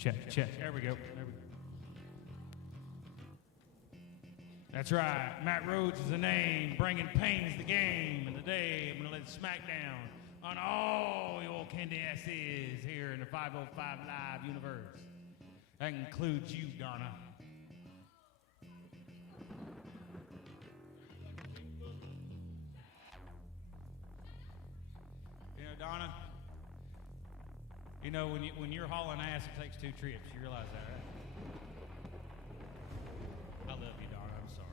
Check. There we go. That's right. Matt Rhodes is the name, bringing pains the game. And today I'm going to let Smackdown on all your candy asses here in the 505 Live universe. That includes you, Donna. You know, Donna, you know, when you're hauling ass, it takes 2 trips. You realize that, right? I love you, Donna. I'm sorry.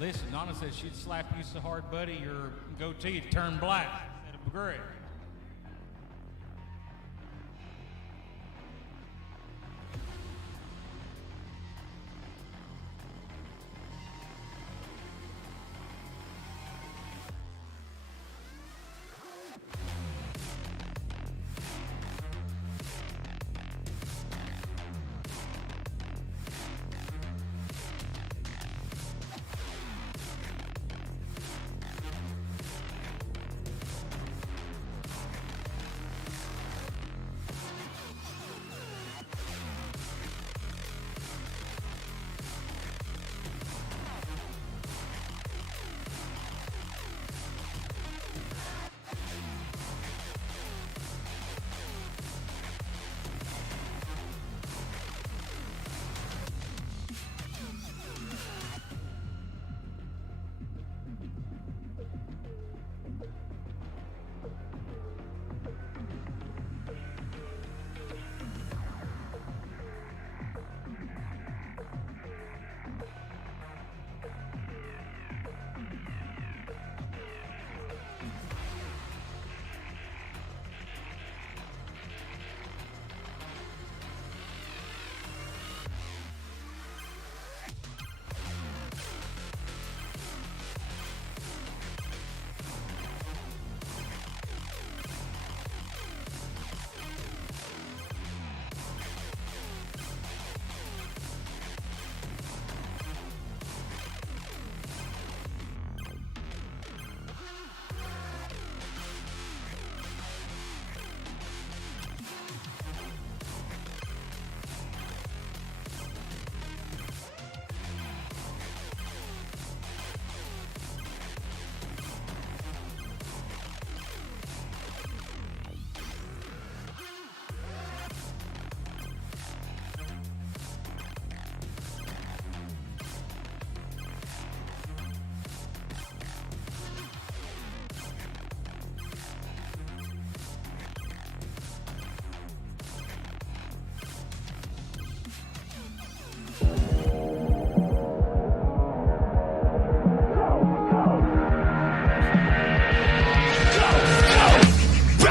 Listen, Donna says she'd slap you so hard, buddy, your goatee would turn black instead of gray.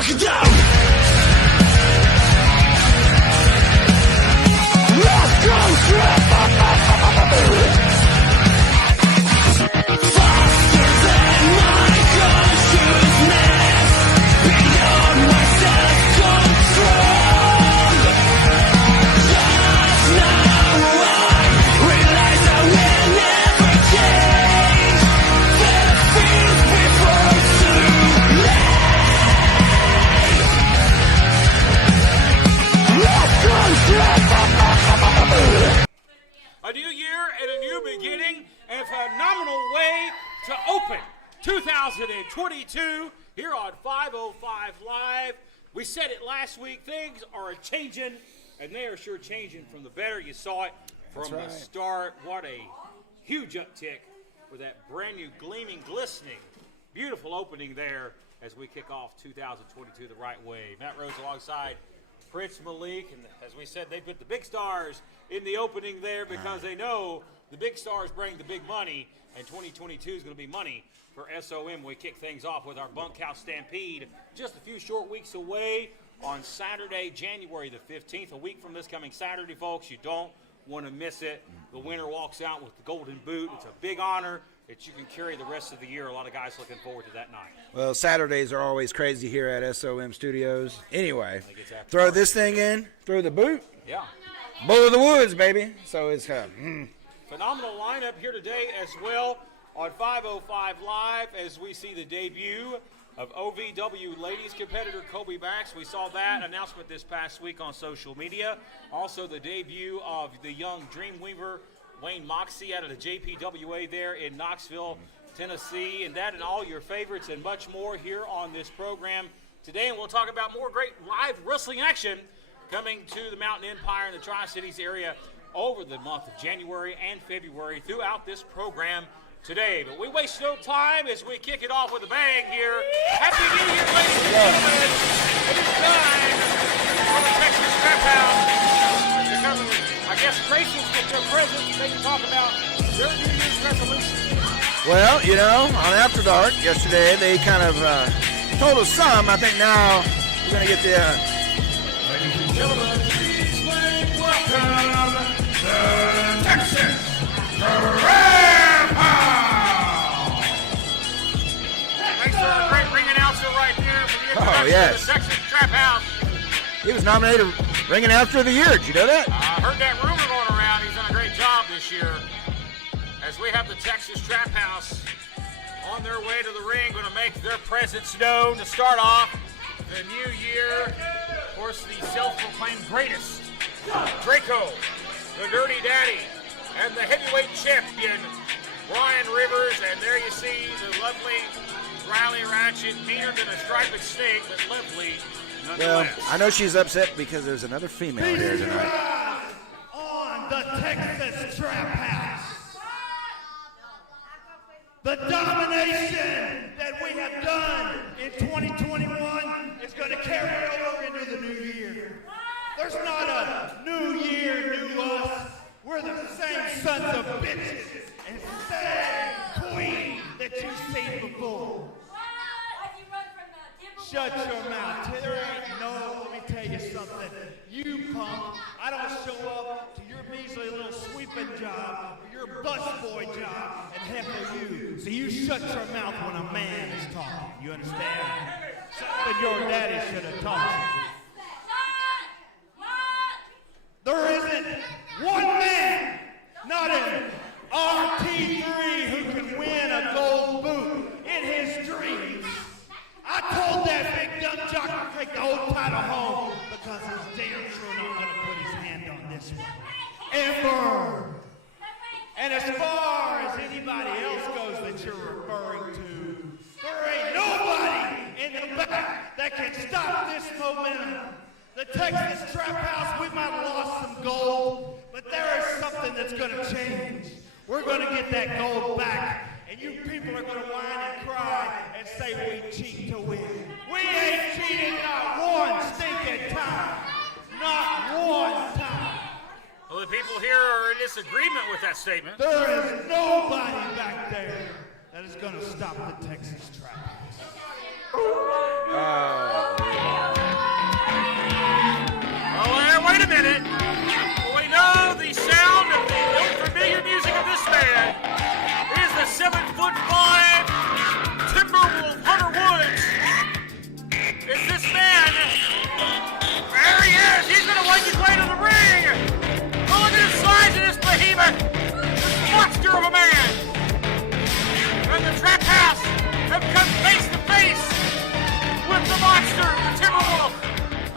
it down. Let's go straight. Faster than my consciousness, beyond my self-control. Just now I realize I will never change. The fears before too late. Let's go straight. A new year and a new beginning, and a phenomenal way to open 2022 here on 505 Live. We said it last week, things are changing, and they are sure changing from the better. You saw it from the start. What a huge uptick with that brand new, gleaming, glistening, beautiful opening there as we kick off 2022 the right way. Matt Rhodes alongside Prince Malik, and as we said, they put the big stars in the opening there because they know the big stars bring the big money, and 2022 is going to be money for SOM. We kick things off with our Bunkhouse Stampede just a few short weeks away on Saturday, January the 15th, a week from this coming Saturday, folks. You don't want to miss it. The winner walks out with the golden boot. It's a big honor that you can carry the rest of the year. A lot of guys looking forward to that night. Well, Saturdays are always crazy here at SOM Studios. Anyway, throw this thing in, throw the boot. Yeah. Bull of the Woods, baby. So it's Phenomenal lineup here today as well on 505 Live as we see the debut of OVW ladies competitor Kobe Bax. We saw that announcement this past week on social media. Also the debut of the young Dreamweaver Wayne Moxie out of the JPWA there in Knoxville, Tennessee, and that and all your favorites and much more here on this program today. And we'll talk about more great live wrestling action coming to the Mountain Empire and the Tri-Cities area over the month of January and February throughout this program today. But we waste no time as we kick it off with a bang here. Happy New Year, ladies and gentlemen. It is time for the Texas Trap House. I guess Grayson's get their presents. They can talk about their New Year's resolution. Well, you know, on After Dark yesterday, they kind of told us some. I think now we're going to get the... Ladies and gentlemen, please welcome the Texas Trap House. Thanks for a great ring announcer right there for the introduction of the Texas Trap House. He was nominated Ring Announcer of the Year. Did you know that? I heard that rumor going around. He's done a great job this year. As we have the Texas Trap House on their way to the ring, going to make their presence known to start off the new year. Of course, the self-proclaimed greatest, Draco, the Dirty Daddy, and the heavyweight champion, Brian Rivers. And there you see the lovely Riley Ratchet, meaner than a striped snake, but lovely nonetheless. Well, I know she's upset because there's another female here tonight. On the Texas Trap House. The domination that we have done in 2021 is going to carry over into the new year. There's not a new year, new us. We're the same sons of bitches and same queen that you've seen before. Shut your mouth. There ain't no, let me tell you something. You punk, I don't show up to your measly little sweeping job, or your busboy job, and heckle you. So you shut your mouth when a man is talking. You understand? Something your daddy should have taught you. There isn't one man, not an RT3, who can win a gold boot in his dreams. I told that big dumb jock to take the old title home because he's damn sure not going to put his hand on this one. Ever. And as far as anybody else goes that you're referring to, there ain't nobody in the back that can stop this momentum. The Texas Trap House, we might have lost some gold, but there is something that's going to change. We're going to get that gold back. And you people are going to whine and cry and say we cheat to win. We ain't cheated not one stinking time. Not one time. Well, the people here are in disagreement with that statement. There is nobody back there that is going to stop the Texas Trap House.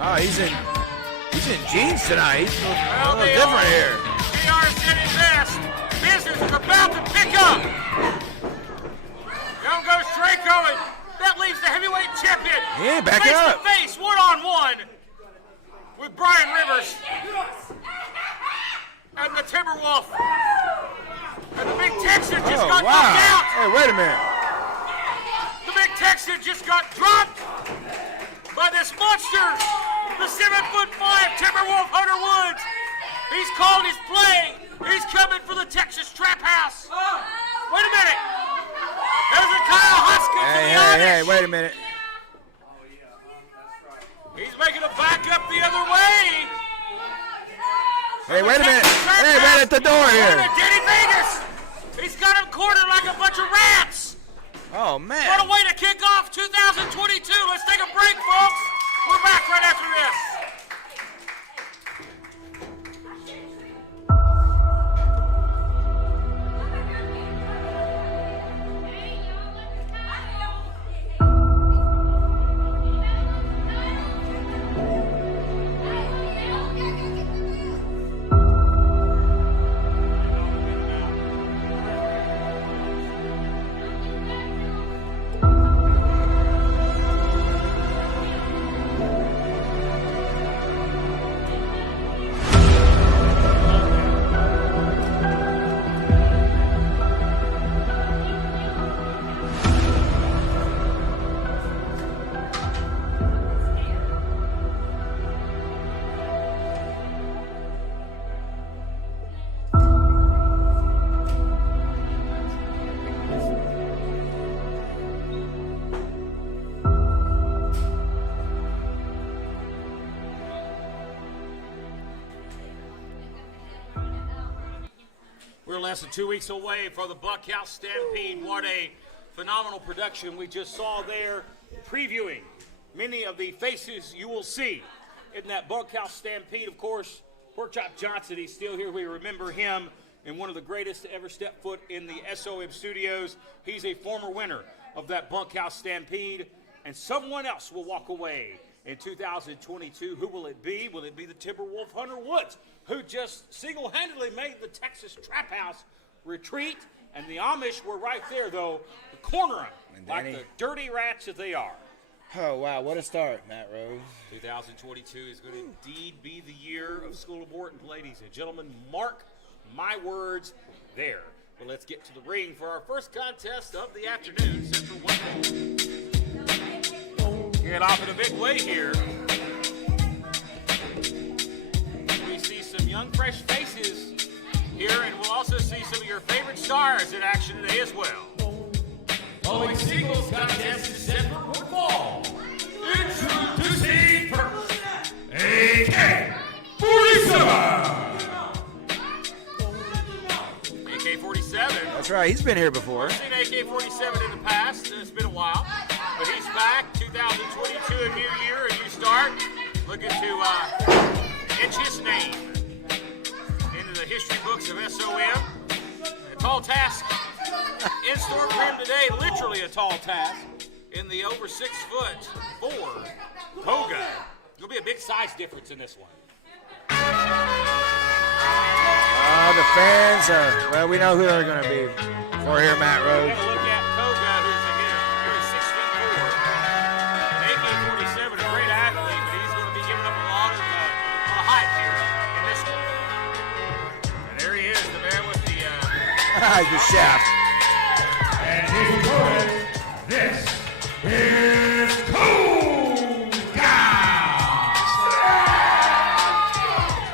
Oh, he's in jeans tonight. He's a little different here. JR said his best. Business is about to pick up. Down goes Draco, and that leaves the heavyweight champion. He ain't backing up. Face to face, one-on-one with Brian Rivers and the Timberwolf. And the Big Texan just got knocked out. Hey, wait a minute. The Big Texan just got dropped by this monster, the 7'5" Timberwolf Hunter Woods. He's called his play. He's coming for the Texas Trap House. Wait a minute. There's a Kyle Hoskins in the Amish. Hey, wait a minute. He's making a back up the other way. Hey, wait a minute. Hey, right at the door here. Danny Vegas. He's got him cornered like a bunch of rats. Oh, man. What a way to kick off 2022. Let's take a break, folks. We're back right after this. We're less than 2 weeks away for the Bunkhouse Stampede. What a phenomenal production we just saw there, previewing many of the faces you will see in that Bunkhouse Stampede. Of course, Porkchop Johnson, he's still here. We remember him and one of the greatest to ever step foot in the SOM studios. He's a former winner of that Bunkhouse Stampede, and someone else will walk away in 2022. Who will it be? Will it be the Timberwolf Hunter Woods, who just single-handedly made the Texas Trap House retreat? And the Amish were right there, though, to corner them like the dirty rats that they are. Oh, wow, what a start, Matt Rose. 2022 is going to indeed be the year of School of Morton, ladies and gentlemen. Mark my words there. But let's get to the ring for our first contest of the afternoon. Central Wednesday. Get off in a big way here. We see some young, fresh faces here, and we'll also see some of your favorite stars in action today as well. Following singles contest is set for one fall. Introducing first, AK-47. AK-47. That's right, he's been here before. We've seen AK-47 in the past. It's been a while. But he's back, 2022, a new year, a new start. Looking to etch his name into the history books of SOM. A tall task in store for him today, literally a tall task, in the over 6 foot for Koga. There'll be a big size difference in this one. The fans are, well, we know who they're going to be for here, Matt Rose. Take a look at Koga, who's very 6'4". AK-47, a great athlete, but he's going to be giving up a lot of height here in this one. And there he is, the man with the the shaft. And his opponent, this is Koga!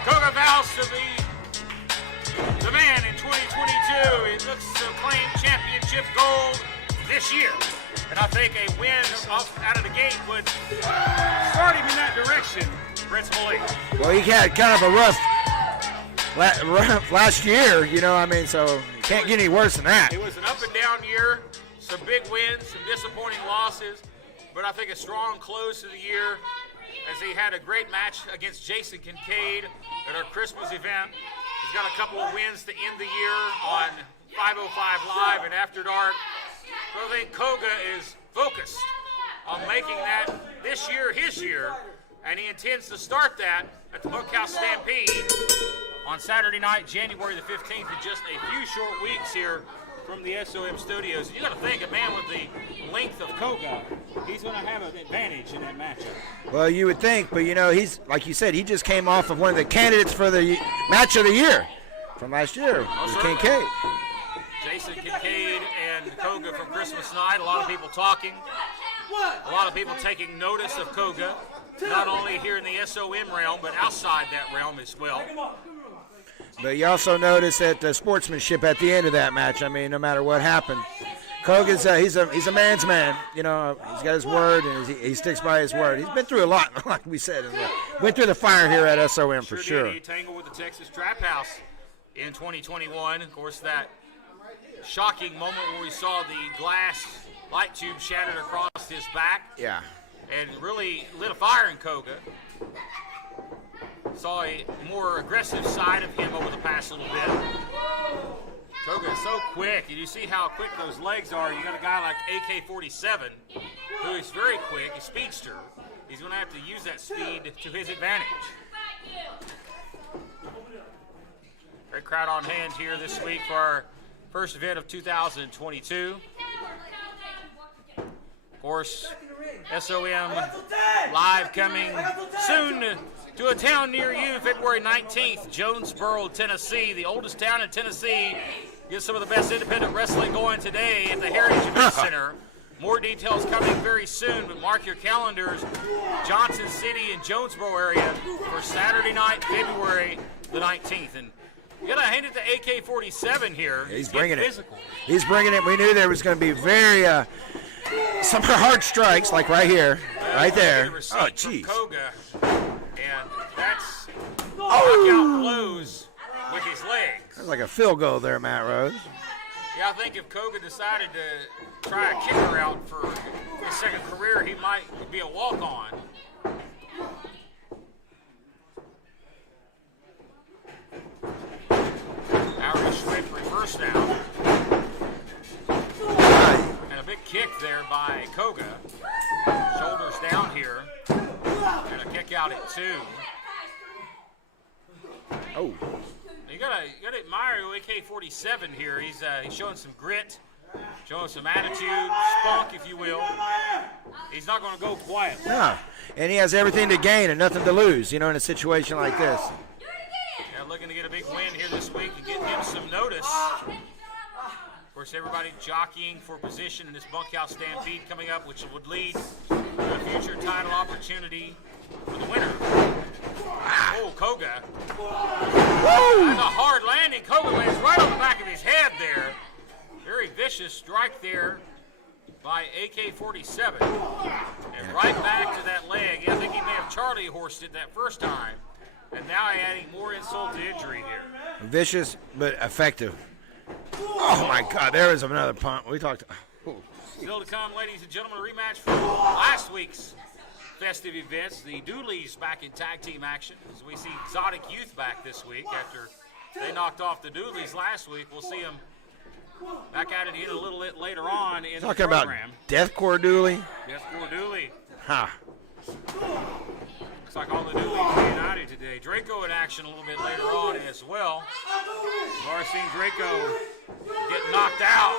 Koga vows to be the man in 2022. It looks to claim championship gold this year. And I think a win out of the gate would start him in that direction, Prince Malik. Well, he had kind of a rough last year, you know, I mean, so can't get any worse than that. It was an up and down year, some big wins, some disappointing losses, but I think a strong close to the year as he had a great match against Jason Kincaid at our Christmas event. He's got a couple of wins to end the year on 505 Live and After Dark. So I think Koga is focused on making that this year his year and he intends to start that at the Bunkhouse Stampede on Saturday night, January the 15th, in just a few short weeks here from the SOM studios. You got to think, a man with the length of Koga, he's going to have an advantage in that matchup. Well, you would think, but he's, like you said, he just came off of one of the candidates for the match of the year from last year. It was Kincaid. Jason Kincaid and Koga from Christmas night. A lot of people talking. A lot of people taking notice of Koga, not only here in the SOM realm, but outside that realm as well. But you also notice that the sportsmanship at the end of that match. I mean, no matter what happened, Koga's he's a man's man. He's got his word, and he sticks by his word. He's been through a lot, like we said. Went through the fire here at SOM for sure. He tangled with the Texas Trap House in 2021. Of course, that shocking moment where we saw the glass light tube shattered across his back. Yeah. And really lit a fire in Koga. Saw a more aggressive side of him over the past little bit. Koga is so quick. You see how quick those legs are. You got a guy like AK-47 who is very quick, a speedster. He's going to have to use that speed to his advantage. Great crowd on hand here this week for our first event of 2022. Of course, SOM live coming soon to a town near you, February 19th, Jonesboro, Tennessee, the oldest town in Tennessee. Get some of the best independent wrestling going today at the Heritage Event Center. More details coming very soon, but mark your calendars. Johnson City and Jonesboro area for Saturday night, February the 19th. And you got to hand it to AK-47 here. He's bringing it. He's bringing it. We knew there was going to be very some hard strikes, like right here, right there. Oh, jeez. Koga, and that's knockout blows with his legs. That's like a field goal there, Matt Rose. Yeah, I think if Koga decided to try a kicker out for his second career, he might be a walk-on. Irish whip reverse now. And a big kick there by Koga. Shoulders down here. And a kick out at 2. Oh. You gotta admire AK-47 here. He's showing some grit, showing some attitude, spunk, if you will. He's not going to go quiet. No, and he has everything to gain and nothing to lose, in a situation like this. Yeah, looking to get a big win here this week and getting him some notice. Of course, everybody jockeying for position in this Bunkhouse Stampede coming up, which would lead to a future title opportunity for the winner. Oh, Koga. That's a hard landing. Koga lands right on the back of his head there. Very vicious strike there by AK-47. And right back to that leg. I think he may have Charlie horsed it that first time. And now adding more insult to injury here. Vicious, but effective. Oh, my God. There is another punt. We talked. Still to come, ladies and gentlemen, a rematch from last week's festive events. The Dooleys back in tag team action as we see Exotic Youth back this week after they knocked off the Dooleys last week. We'll see them back at it again a little bit later on in the program. Talking about Deathcore Dooley? Deathcore Dooley. Ha. Looks like all the Dooleys reunited today. Draco in action a little bit later on as well. We've already seen Draco get knocked out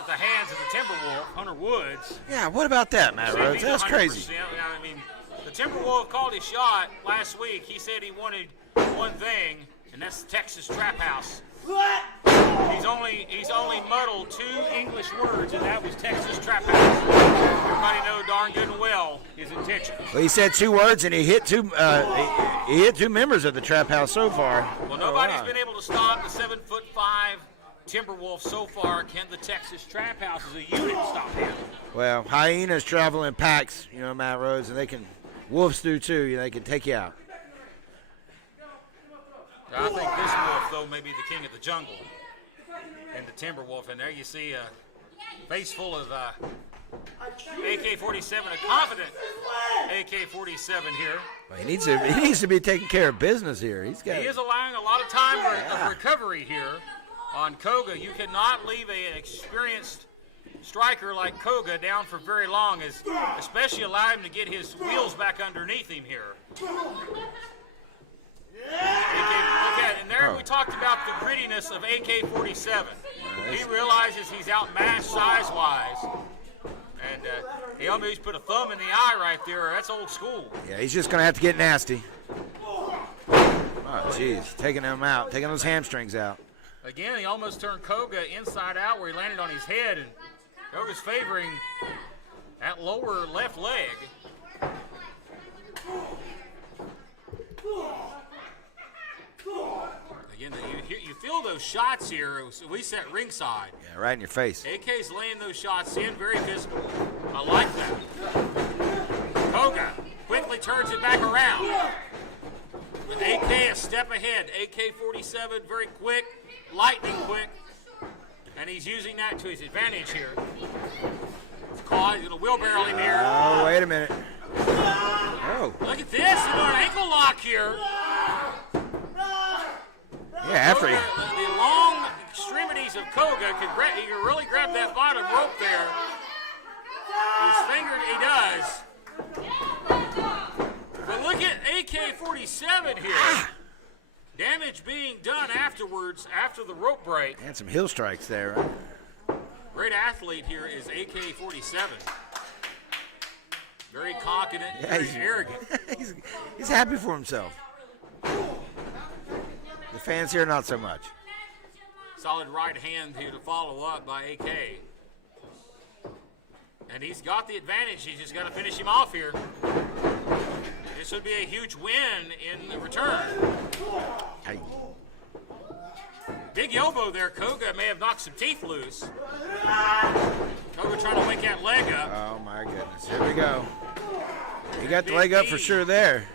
at the hands of the Timberwolf, Hunter Woods. Yeah, what about that, Matt Rhodes? That's crazy. I mean, the Timberwolf called his shot last week. He said he wanted one thing, and that's the Texas Trap House. He's only muddled 2 English words, and that was Texas Trap House. Everybody know darn good and well his intention. Well, he said 2 words, and he hit 2. He hit 2 members of the Trap House so far. Well, nobody's been able to stop the 7'5" Timberwolf so far. Can the Texas Trap House as a unit stop him? Well, hyenas travel in packs, Matt Rhodes, and they can. Wolves do too. They can take you out. I think this wolf, though, may be the king of the jungle. And the Timberwolf. And there you see a face full of AK-47, a confident AK-47 here. Well, he needs to be taking care of business here. He is allowing a lot of time of recovery here on Koga. You cannot leave an experienced striker like Koga down for very long, is especially allow him to get his wheels back underneath him here. And there we talked about the grittiness of AK-47. He realizes he's outmatched size-wise. And he almost put a thumb in the eye right there. That's old school. Yeah, he's just going to have to get nasty. Oh, jeez. Taking him out. Taking those hamstrings out. Again, he almost turned Koga inside out where he landed on his head. And Koga's favoring that lower left leg. Again, you feel those shots here, at least at ringside. Yeah, right in your face. AK's laying those shots in, very visible. I like that. Koga quickly turns it back around. With AK a step ahead. AK-47 very quick, lightning quick. And he's using that to his advantage here. He's caught, he's going to wheelbarrow him here. Oh, wait a minute. Oh. Look at this, an ankle lock here. Yeah, after Koga, the long extremities of Koga he can really grab that bottom rope there. His finger, he does. But look at AK-47 here. Damage being done afterwards, after the rope break. And some heel strikes there, right? Great athlete here is AK-47. Very confident, very arrogant. he's happy for himself. The fans here, not so much. Solid right hand here to follow up by AK. And he's got the advantage. He's just got to finish him off here. This would be a huge win in the return. Hey. Big elbow there. Koga may have knocked some teeth loose. Koga trying to wake that leg up. Oh, my goodness. Here we go. He got the leg up for sure there.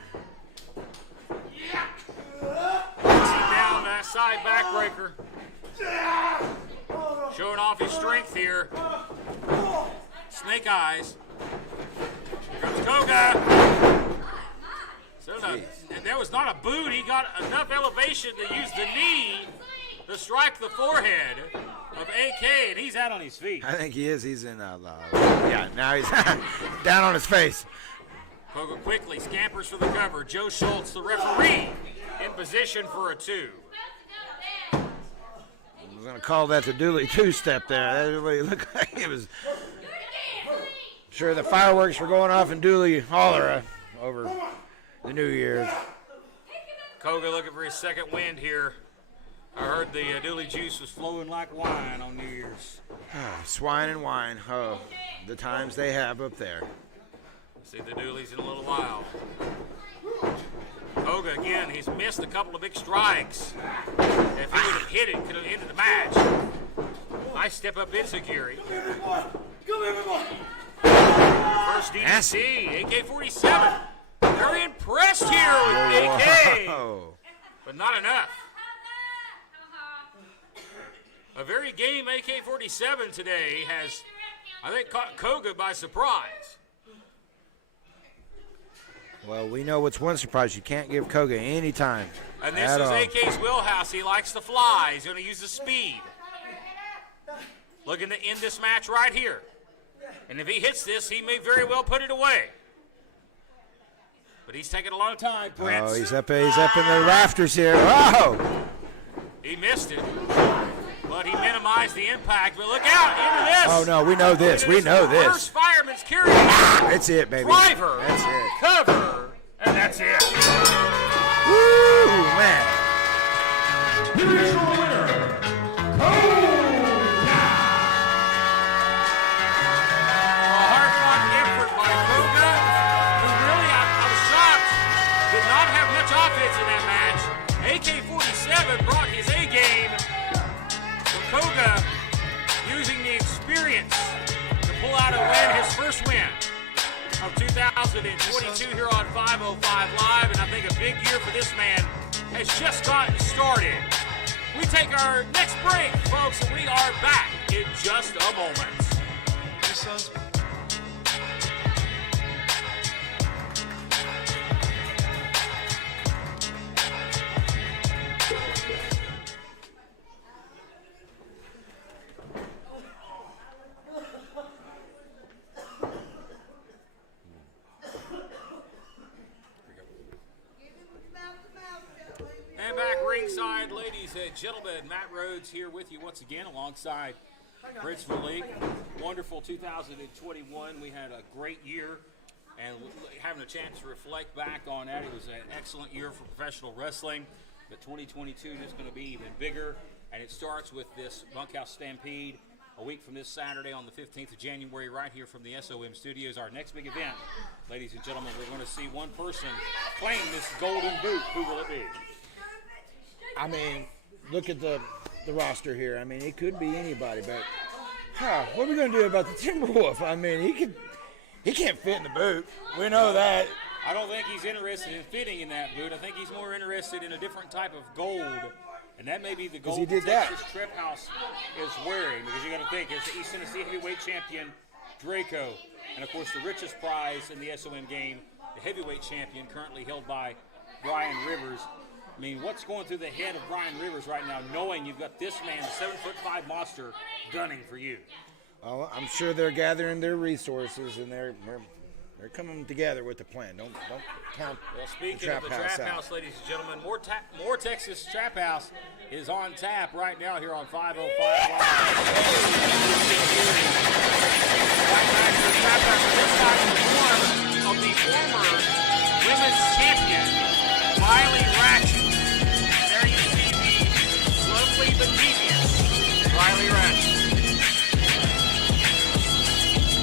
Down that side backbreaker. Showing off his strength here. Snake eyes. Here comes Koga. So and there was not a boot. He got enough elevation to use the knee to strike the forehead of AK, and he's out on his feet. I think he is. He's in yeah, now he's down on his face. Koga quickly scampers for the cover. Joe Schultz, the referee, in position for a 2. I was going to call that the Dooley two-step there. That's what it looked like. It was. Sure, the fireworks were going off in Dooley Holler over the New Year's. Koga looking for his second wind here. I heard the Dooley juice was flowing like wine on New Year's. Swine and wine. Oh, the times they have up there. See the Dooleys in a little while. Koga again, he's missed a couple of big strikes. If he would have hit it, could have ended the match. Nice step up insecurity. First DDC, AK-47. Very impressed here with AK, but not enough. A very game AK-47 today has, I think, caught Koga by surprise. Well, we know what's one surprise. You can't give Koga any time. And this is AK's wheelhouse. He likes to fly. He's going to use the speed. Looking to end this match right here. And if he hits this, he may very well put it away. But he's taking a long time, Prince. Oh, he's up in the rafters here. Oh! He missed it. But he minimized the impact. But look out, into this. Oh, no, we know this. We know this. First fireman's carry. That's it, baby. Driver. That's it. Cover. And that's it. Woo, man. Here's your winner, Koga. A hard-fought effort by Koga, who really, I was shocked, did not have much offense in that match. AK-47 brought his A-game. Koga using the experience to pull out a win, his first win of 2022 here on 505 Live, and I think a big year for this man has just gotten started. We take our next break, folks, and we are back in just a moment. right, ladies and gentlemen, Matt Rhodes here with you once again alongside Prince Malik. Wonderful 2021. We had a great year, and having a chance to reflect back on that, it was an excellent year for professional wrestling. But 2022 is going to be even bigger, and it starts with this Bunkhouse Stampede a week from this Saturday on the 15th of January right here from the SOM Studios. Our next big event, ladies and gentlemen, we're going to see one person claim this golden boot. Who will it be? I mean, look at the roster here. I mean, it could be anybody, but what are we going to do about the Timberwolf? I mean, he can't fit in the boot. We know that. I don't think he's interested in fitting in that boot. I think he's more interested in a different type of gold, and that may be the gold he did Texas Trip House is wearing, because you got to think, it's the East Tennessee heavyweight champion, Draco, and of course the richest prize in the SOM game, the heavyweight champion, currently held by Brian Rivers. I mean, what's going through the head of Brian Rivers right now, knowing you've got this man, the 7'5" monster, gunning for you? Well, I'm sure they're gathering their resources, and they're coming together with the plan. Don't count. Well, speaking of the Trap House, ladies and gentlemen, more Texas Trap House is on tap right now here on 505 Live. Trap House this time in the form of the former women's champion, Ratchet. There you see the lovely but devious Ratchet.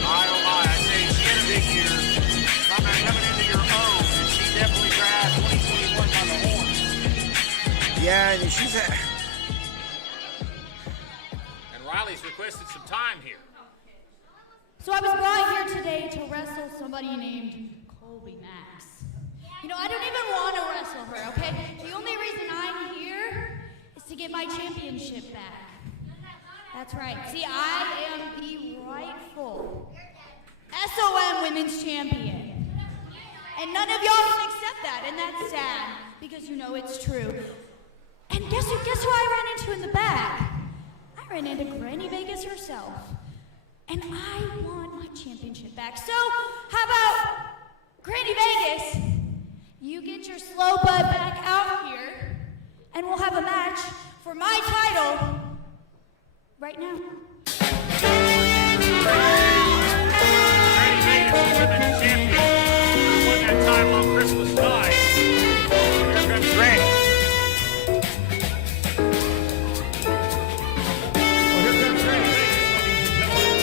I say she had a big year. Coming into your own, and she definitely grabbed 2021 by the horn. Yeah, and she's And Riley's requested some time here. So I was brought here today to wrestle somebody named Colby Max. You know, I don't even want to wrestle her, okay? The only reason I'm here is to get my championship back. That's right. See, I am the rightful SOM Women's Champion. And none of y'all can accept that, and that's sad, because you know it's true. And guess who I ran into in the back? I ran into Granny Vegas herself. And I want my championship back. So, how about Granny Vegas? You get your slow butt back out here, and we'll have a match for my title right now. Granny Vegas, women's champion, won that title on Christmas night. Here comes Granny. Well, here comes Granny Vegas, ladies and gentlemen.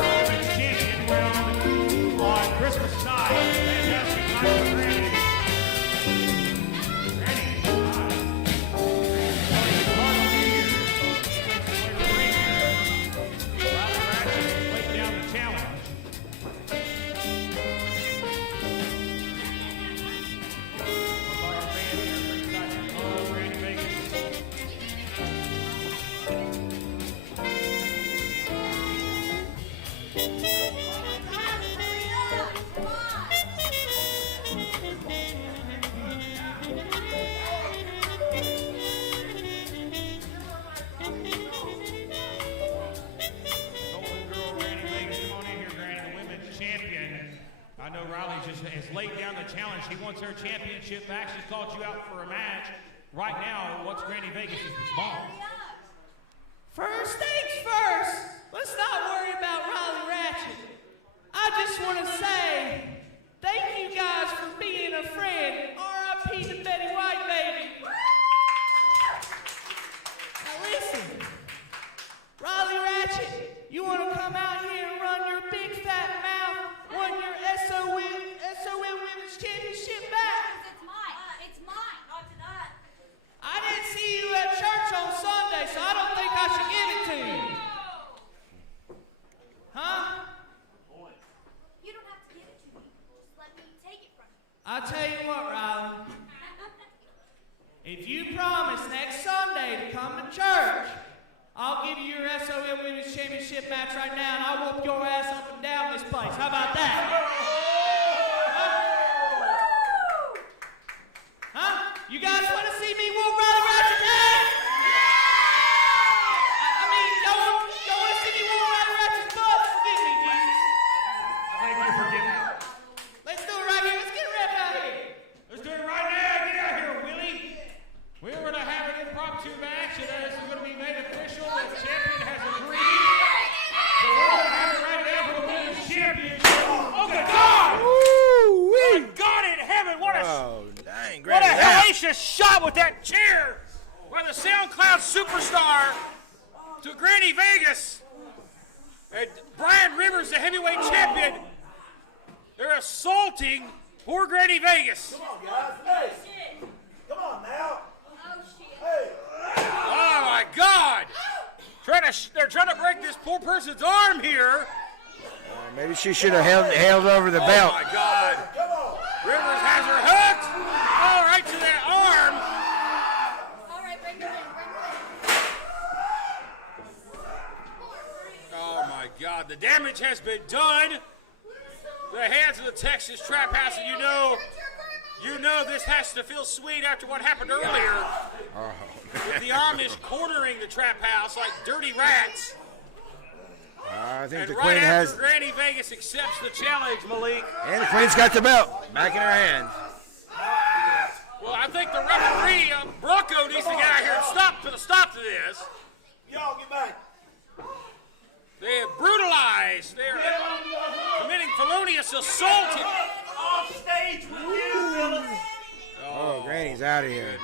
Our women's champion on Christmas night. Fantastic night for Granny. I know Riley just has laid down the challenge. She wants her championship back. She's called you out for a match. Right now, what's Granny Vegas' response? First things first, let's not worry about Riley Ratchet. I just want to say thank you guys for being a friend. R.I.P. to Betty White, baby. Now listen, Riley Ratchet, you want to come out here and run your big fat mouth, won your SOM Women's Championship back? It's mine. Not to that. I didn't see you at church on Sunday, so I don't think I should give it to you. Huh? You don't have to give it to me. Just let me take it from you. I'll tell you what, Riley. If you promise next Sunday to come to church, I'll give you your SOM Women's Championship match right now, and I'll whoop your ass up and down this place. How about that? Huh? You guys want to see me whoop Riley Ratchet's ass? I mean, y'all want to see me whoop Riley Ratchet's butt? Forgive me, Jesus. Thank you for giving. Let's do it right here. Let's get Rep out here. Let's do it right now. Get out here, Willie. We were to have it in job with that chair by the SoundCloud superstar to Granny Vegas. And Brian Rivers, the heavyweight champion. They're assaulting poor Granny Vegas. Come on, guys. Hey. Come on now. Hey. Oh my God! They're trying to break this poor person's arm here. Maybe she should have held over the Oh belt. my God! Come on. Rivers has her hooked. All right to that arm. All right, bring her in. Oh my God! The damage has been done. The hands of the Texas Trap House, and you know this has to feel sweet after what happened earlier. With the Amish cornering the Trap House like dirty rats. I think And the right Queen after has, Granny Vegas accepts the challenge, Malik. and the Queen's got the belt back in her hand. Well, I think the referee, Bronco, needs to get out here and put a stop to this. Y'all get back. They have brutalized. They're committing felonious assault. Off stage with you, Phyllis. Oh, Granny's out of here.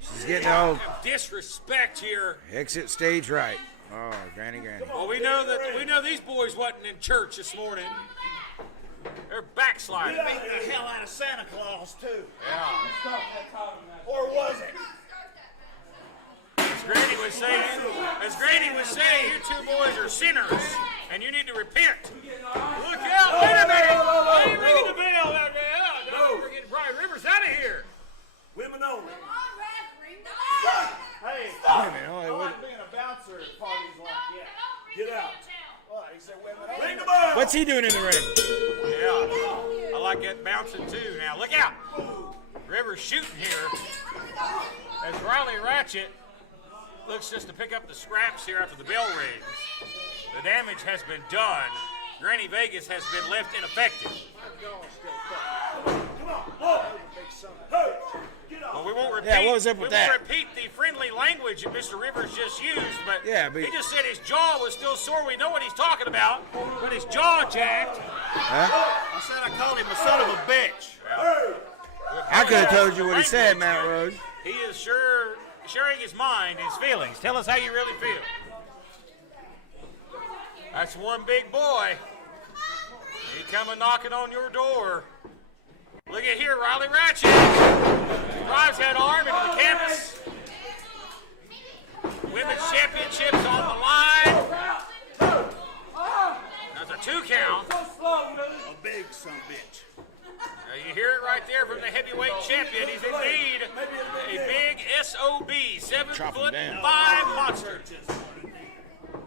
She's getting old. Disrespect here. Exit stage right. Oh, Granny. Well, we know these boys wasn't in church this morning. They're backsliding. You beat the hell out of Santa Claus, too. Yeah. Or was it? As Granny was saying, you two boys are sinners, and you need to repent. Look out! Wait a minute! I ain't ringing the bell out there. No, we're getting Brian Rivers out of here. Women only. Hey, Wait a minute. I like being a bouncer at parties like that. Get out. What? He said women only. Ring the bell. What's he doing in the ring? Yeah, I like that bouncing too. Now look out! Rivers shooting here. As Riley Ratchet looks just to pick up the scraps here after the bell rings. The damage has been done. Granny Vegas has been left ineffective. Come on. Whoa. Hey, get off. Well, we won't repeat. Yeah, what was up with we that? won't repeat the friendly language that Mr. Rivers just used, but, Yeah, but- he just said his jaw was still sore. We know what he's talking about, but his jaw jacked. I said I called him a son of a bitch. I could have told you what he said, Matt Rhodes. He is sharing his mind, his feelings. Tell us how you really feel. That's one big boy. He coming knocking on your door. Look at here, Riley Ratchet. Drives that arm into the canvas. Women's championships on the line. That's a 2 count. A big son of a bitch. You hear it right there from the heavyweight champion. He's indeed a big SOB, 7'5" monster.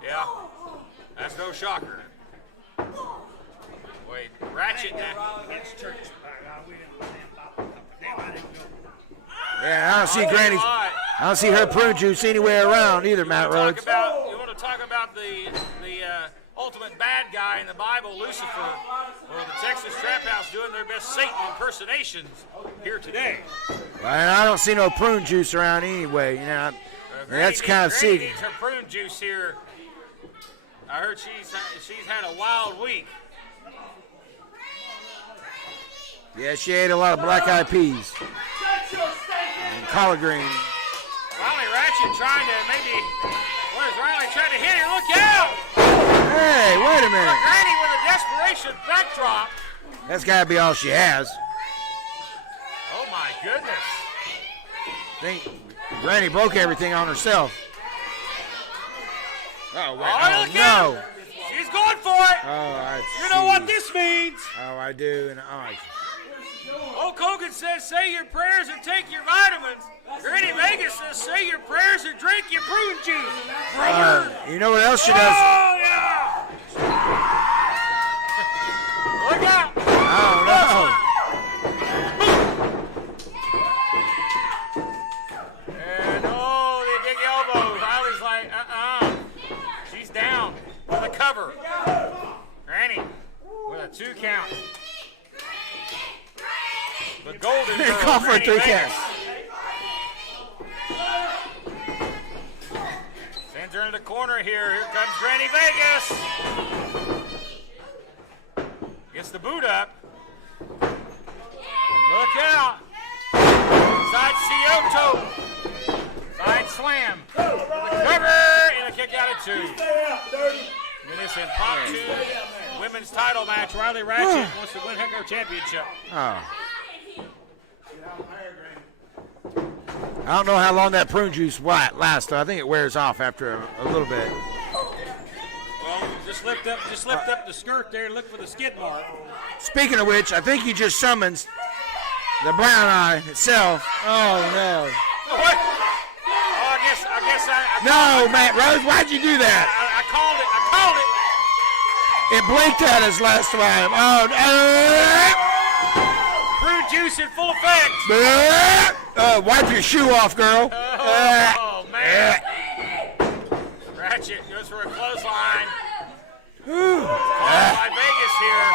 Yeah, that's no shocker. Wait, Ratchet. Yeah, I don't see Granny's. I don't see her prune juice anywhere around either, Matt Rhodes. You want to talk about the ultimate bad guy in the Bible, Lucifer, or the Texas Trap House doing their best Satan impersonations here today. Well, I don't see no prune juice around anyway. You know, that's kind of Granny secret. needs her prune juice here. I heard she's had a wild week. Yeah, she ate a lot of black-eyed peas and collard greens. Riley Ratchet trying to maybe. Where's Riley trying to hit her? Look out! Hey, wait a minute. Granny with a desperation backdrop. That's got to be all she has. Oh my goodness. I think Granny broke everything on herself. Oh, wait. Oh, Oh, look no. out! She's going for it. Oh, I You know what see. this means? Oh, I do. And Old Koga says, say your prayers and take your vitamins. Granny Vegas says, say your prayers and drink your prune juice. Brother. you know what else she does? Oh, yeah. Look out. Oh, And oh, the big elbows. Riley's like, she's down with a cover. Granny with a 2 count. The golden no. girl, Call for a Granny 3 Vegas. count. Sends her in the corner here. Here comes Granny Vegas. Gets the boot up. Look out. Side Cioto. Side slam. Cover and a kick out at 2. In this impromptu women's title match, Riley Ratchet wants to win her championship. Oh. I don't know how long that prune juice lasts, though. I think it wears off after a little bit. Well, just lift up the skirt there and look for the skid mark. Speaking of which, I think he just summons the brown eye itself. Oh, no. What? Oh, I guess I No, Matt Rose, why'd you do that? I called it. It blinked at us last time. Oh, Prune juice in full effect. wipe your shoe off, girl. Oh, man. Ratchet goes for a clothesline. By Vegas here.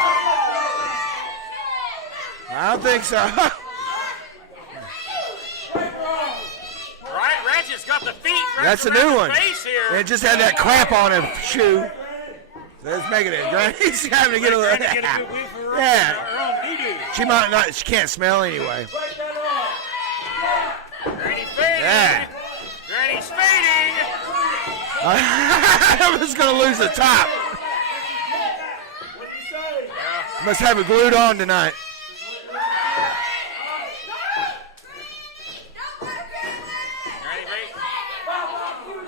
I don't think so. Right, Ratchet's got the feet. That's a new one. Face here. It just had that crap on his shoe. So it's making it great. He's having to get a little. Yeah. She might not. She can't smell anyway. Granny fading. Yeah. Granny's fading. I was gonna lose the top. Must have it glued on tonight.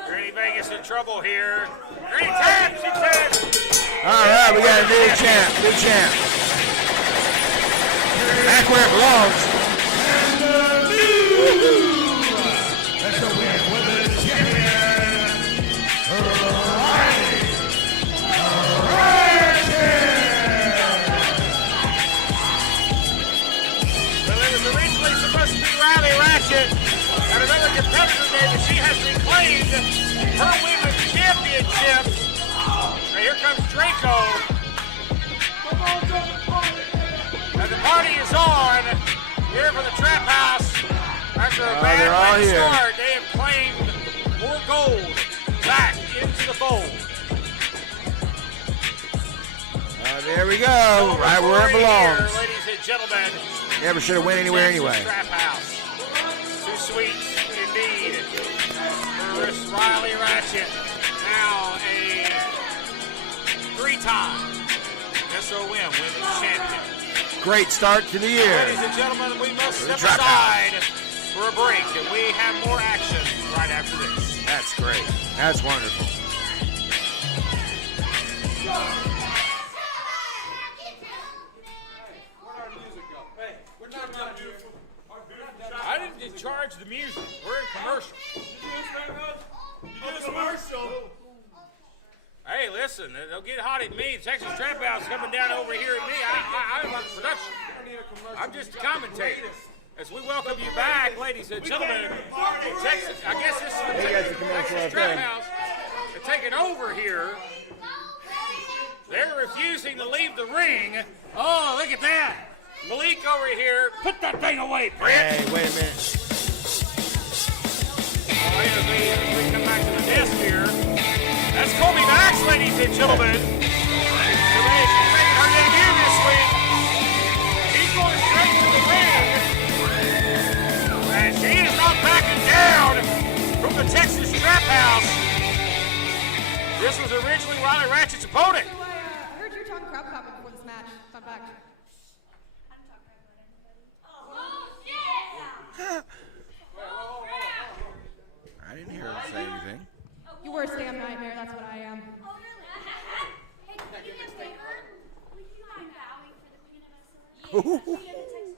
Granny Vegas in trouble here. Granny taps. She taps. All right, we got a new champ. New champ. Back where it belongs. That's the win with the champion, Well, it was originally supposed to be Riley Ratchet and another competitor there, but she has reclaimed her women's championship. Now here comes Draco. And the party is on here for the Trap House. After a bad they're all late here. start, they have claimed more gold back into the fold. There we go. Right where it belongs. Here, ladies and gentlemen. Never should have went anywhere anyway. Trap House. Too sweet indeed for Miss Riley Ratchet. Now a 3-time SOM Women's Champion. Great start to the year. Ladies and gentlemen, we must step Trap aside for a break, and we have more action right after this. That's great. That's wonderful. I didn't charge the music. We're in commercial. Hey, listen, they'll get hot at me. Texas Trap House coming down over here at me. I'm on production. I'm just a commentator. As we welcome you back, ladies and gentlemen, Texas, I guess this is the Texas Trap House. They're taking over here. They're refusing to leave the ring. Oh, look at that. Malik over here. Put that thing away, Brent. Hey, wait a minute. As we come back to the desk here. That's Kobe Max, ladies and gentlemen. She's making her debut this week. He's going straight to the ring. And she is not backing down from the Texas Trap House. This was originally Riley Ratchet's opponent. I heard you were talking crap about me before this match. Fun fact. I didn't hear him say anything. You were a damn nightmare, that's what I am. Oh, really? Hey, can you do me a favor? Would you mind bowing for the Queen of SOE?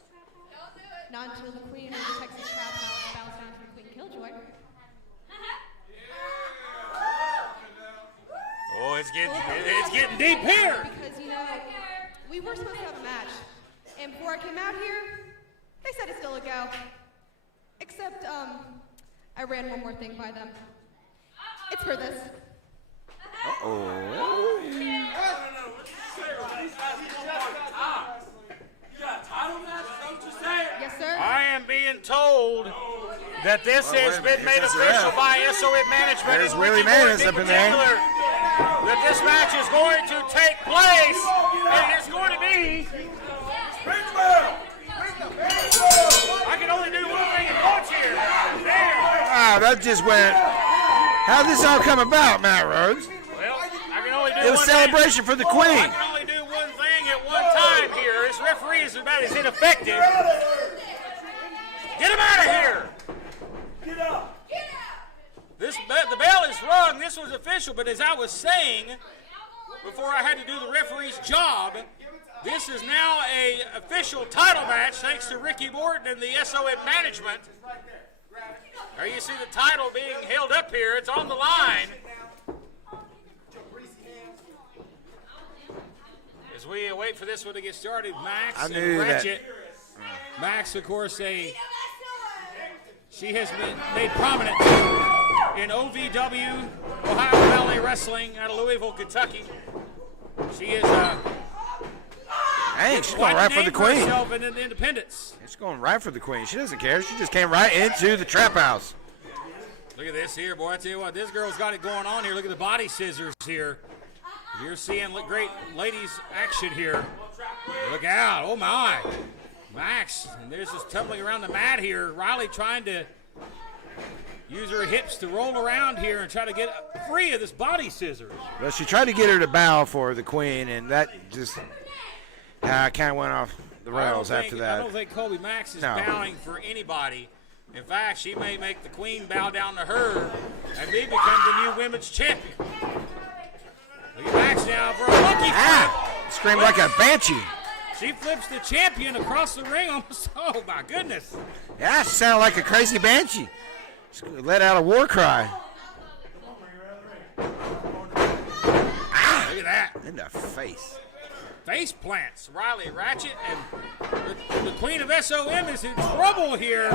Yeah. The Texas Trap House? Not until the queen of the Texas Trap House bows down to the Queen Killjoy. Oh, it's getting deep here. Because, you know, we were supposed to have a match. And before I came out here, they said it's still a go. Except, I ran one more thing by them. It's for this. Yes, sir. I am being told that this has been made official by SOM management. There's and Willie Ricky Morton Manis in up in there. particular, that this match is going to take place, and it's going to be. I can only do one thing at Wow, that just went. How'd this all come about, Matt Rhodes? Well, I can only do It was one celebration for the Queen. I can only do one thing at one time here. This referee is about as ineffective. Get him out of here! Get up. The bell is rung. This was official, but as I was saying before I had to do the referee's job, this is now a official title match thanks to Ricky Morton and the SOM management. There you see the title being held up here. It's on the line. As we wait for this one to get started, Max and Ratchet. Max, of course, she has been made prominent in OVW, Ohio Valley Wrestling out of Louisville, Kentucky. She is Hey, she's going right for the Queen. In independence. She's going right for the Queen. She doesn't care. She just came right into the trap house. Look at this here, boy. I tell you what, this girl's got it going on here. Look at the body scissors here. You're seeing great ladies action here. Look out. Oh, my. Max, and there's just tumbling around the mat here. Riley trying to use her hips to roll around here and try to get free of this body scissors. Well, she tried to get her to bow for the Queen, and that just kind of went off the rails after that. I don't think Kobe Max is bowing for anybody. In fact, she may make the Queen bow down to her and may become the new women's champion. Look at Max now for a monkey flip. Screamed like a banshee. She flips the champion across the ring almost. Oh, my goodness. Yeah, she sounded like a crazy banshee. She let out a war cry. Look at that. In the face. Face plants. Riley Ratchet and the Queen of SOM is in trouble here.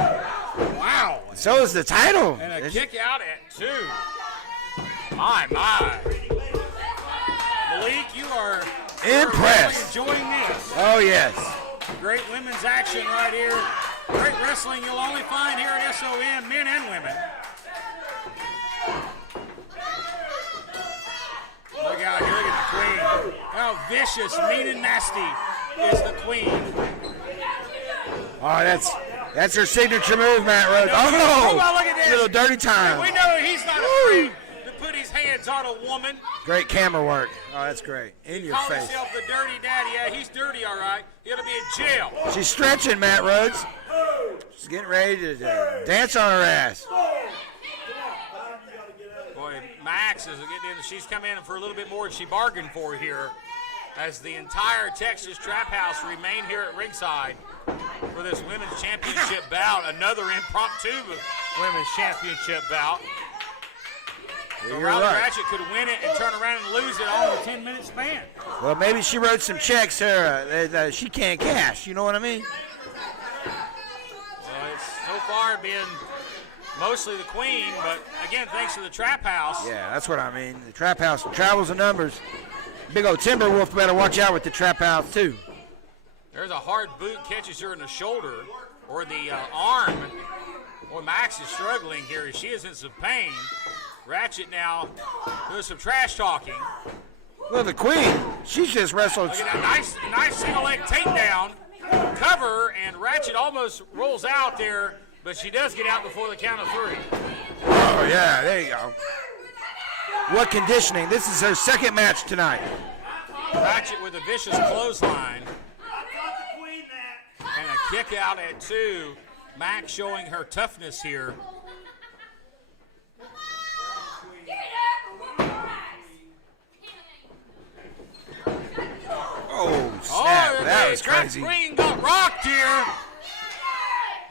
Wow. So is the title. And a kick out at 2. My. Malik, you are impressed. Really enjoying this. Oh, yes. Great women's action right here. Great wrestling you'll only find here at SOM, men and women. Look out here, look at the Queen. How vicious, mean, and nasty is the Queen. Oh, that's her signature move, Matt Rhodes. Oh, look at this. Little dirty time. And we know he's not afraid to put his hands on a woman. Great camera work. Oh, that's great. In your Call face. himself the dirty daddy. Yeah, he's dirty, all right. He'll be in jail. She's stretching, Matt Rhodes. She's getting ready to dance on her ass. Boy, Max is getting in. She's come in for a little bit more than she bargained for here, as the entire Texas Trap House remain here at ringside for this women's championship bout. Another impromptu women's championship bout. So Riley Ratchet could win it and turn around and lose it all in a 10-minute span. Well, maybe she wrote some checks that she can't cash. You know what I mean? Well, it's so far been mostly the Queen, but again, thanks to the Trap House. Yeah, that's what I mean. The Trap House travels in numbers. Big old Timberwolf better watch out with the Trap House, too. There's a hard boot, catches her in the shoulder or the arm. Boy, Max is struggling here. She is in some pain. Ratchet now doing some trash talking. Well, the Queen, she's just wrestled. Look at that nice single leg takedown. Cover, and Ratchet almost rolls out there, but she does get out before the count of 3. Oh, yeah, there you go. What conditioning. This is her second match tonight. Ratchet with a vicious clothesline. And a kick out at 2. Max showing her toughness here. Oh, snap. That was Trap crazy. Queen got rocked here.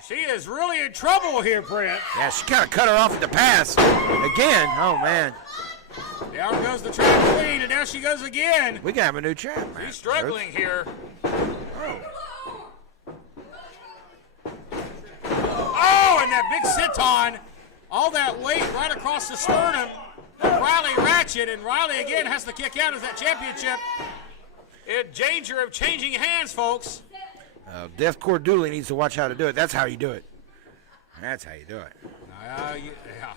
She is really in trouble here, Brent. Yeah, she kind of cut her off at the pass. Again. Oh, man. Down goes the Trap Queen, and now she goes again. We can have a new trap, man. She's struggling here. Oh, and that big sit-on. All that weight right across the sternum. Riley Ratchet, and Riley again has to kick out as that championship in danger of changing hands, folks. Deathcore Dooley needs to watch how to do it. That's how you do it. That's how you do it. Yeah.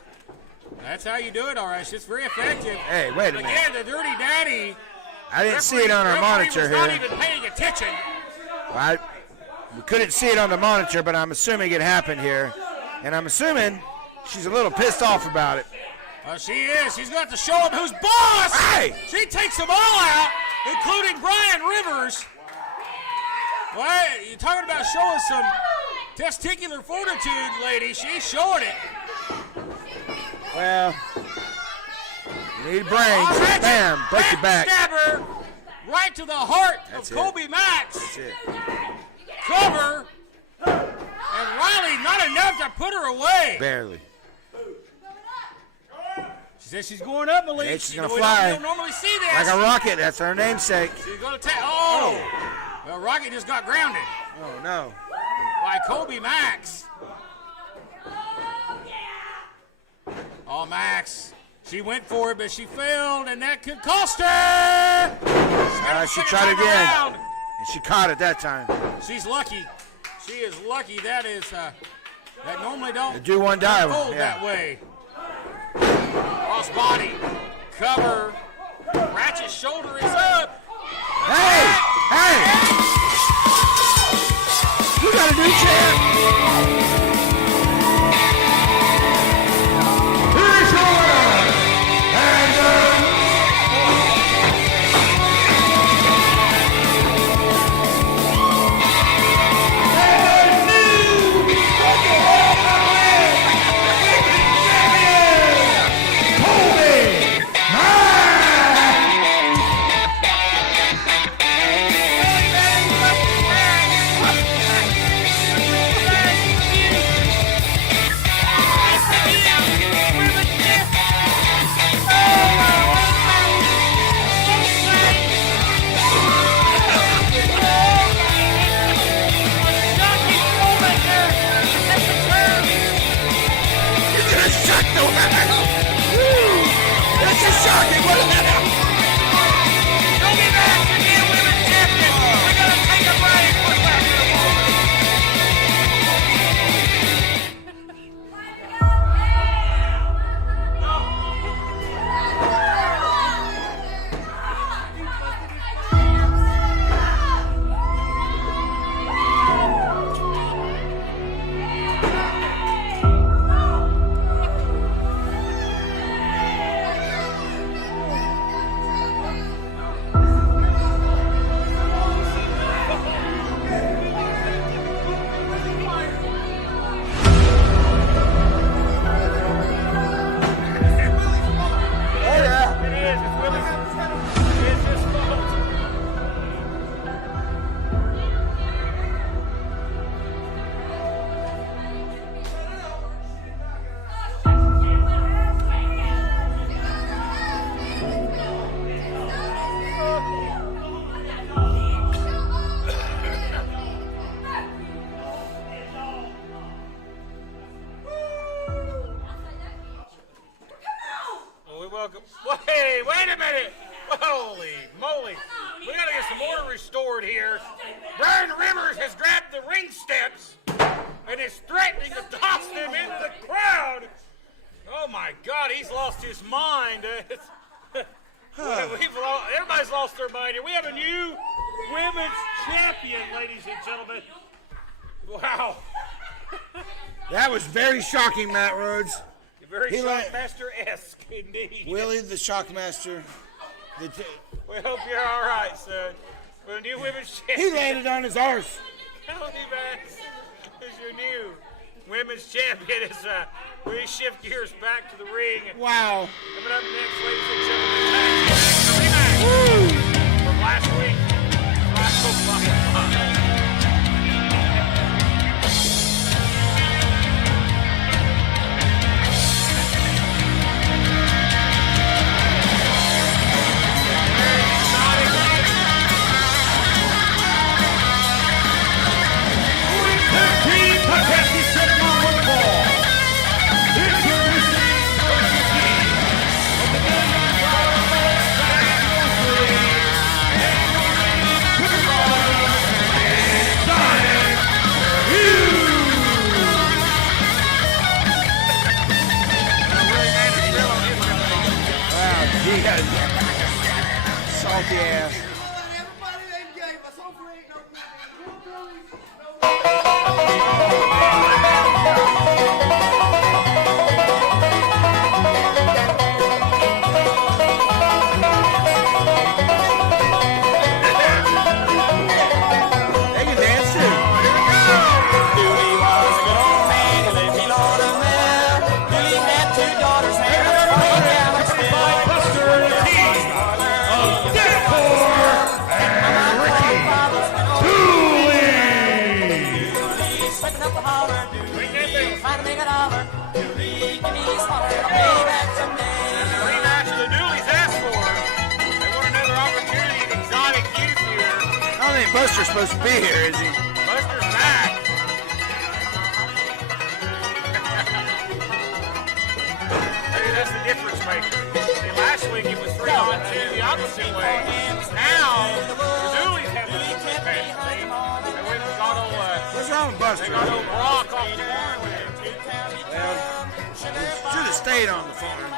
That's how you do it, all right. It's just very effective. Hey, wait a minute. Again, the Dirty Daddy. I didn't see it on our monitor was here. not even paying attention. We couldn't see it on the monitor, but I'm assuming it happened here. And I'm assuming She's a little pissed off about it. She is. She's got to show him who's boss. Hey! She takes them all out, including Brian Rivers. Well, you're talking about showing some testicular fortitude, lady. She's showing it. Well, you need brains. Bam, break your back. Stabber right to the heart That's of it. Kobe Max. That's it. Cover. And Riley, not enough to put her away. Barely. She says she's going up, Malik. Yeah, she's You gonna know, fly. We don't normally see this. Like a rocket. That's her namesake. She's going to take. Oh. Well, Rocket just got grounded Oh, no. by Kobe Max. Oh, Max. She went for it, but she failed, and that could cost her. She tried again. And she caught it that time. She's lucky. She is lucky. That is, that normally don't The do one die. fold that way. Cross body. Cover. Ratchet's shoulder is up. Hey! Hey! You got a new champ! Here's your winner! And welcome. Hey, wait a minute. Holy moly. We got to get some order restored here. Brian Rivers has grabbed the ring steps and is threatening to toss them into the crowd. Oh, my God, he's lost his mind. Everybody's lost their mind here. We have a new women's champion, ladies and gentlemen. Wow. That was very shocking, Matt Rhodes. Very Shockmaster-esque, indeed. Willie the Shockmaster. We hope you're all right, son. For the new women's champion. He landed on his arse. Cody Max is your new women's champion as we shift gears back to the ring. Wow. Coming up next, ladies and gentlemen, the rematch from last week. Salty ass. think Buster's supposed to be here, is he? Buster's back. Maybe that's the difference maker. See, last week it was 3-on-2 the opposite way. Now, the Dooleys have the advantage. They went and got old, What's wrong with Buster? they got old Brock off the farm. Well, should have stayed on the farm.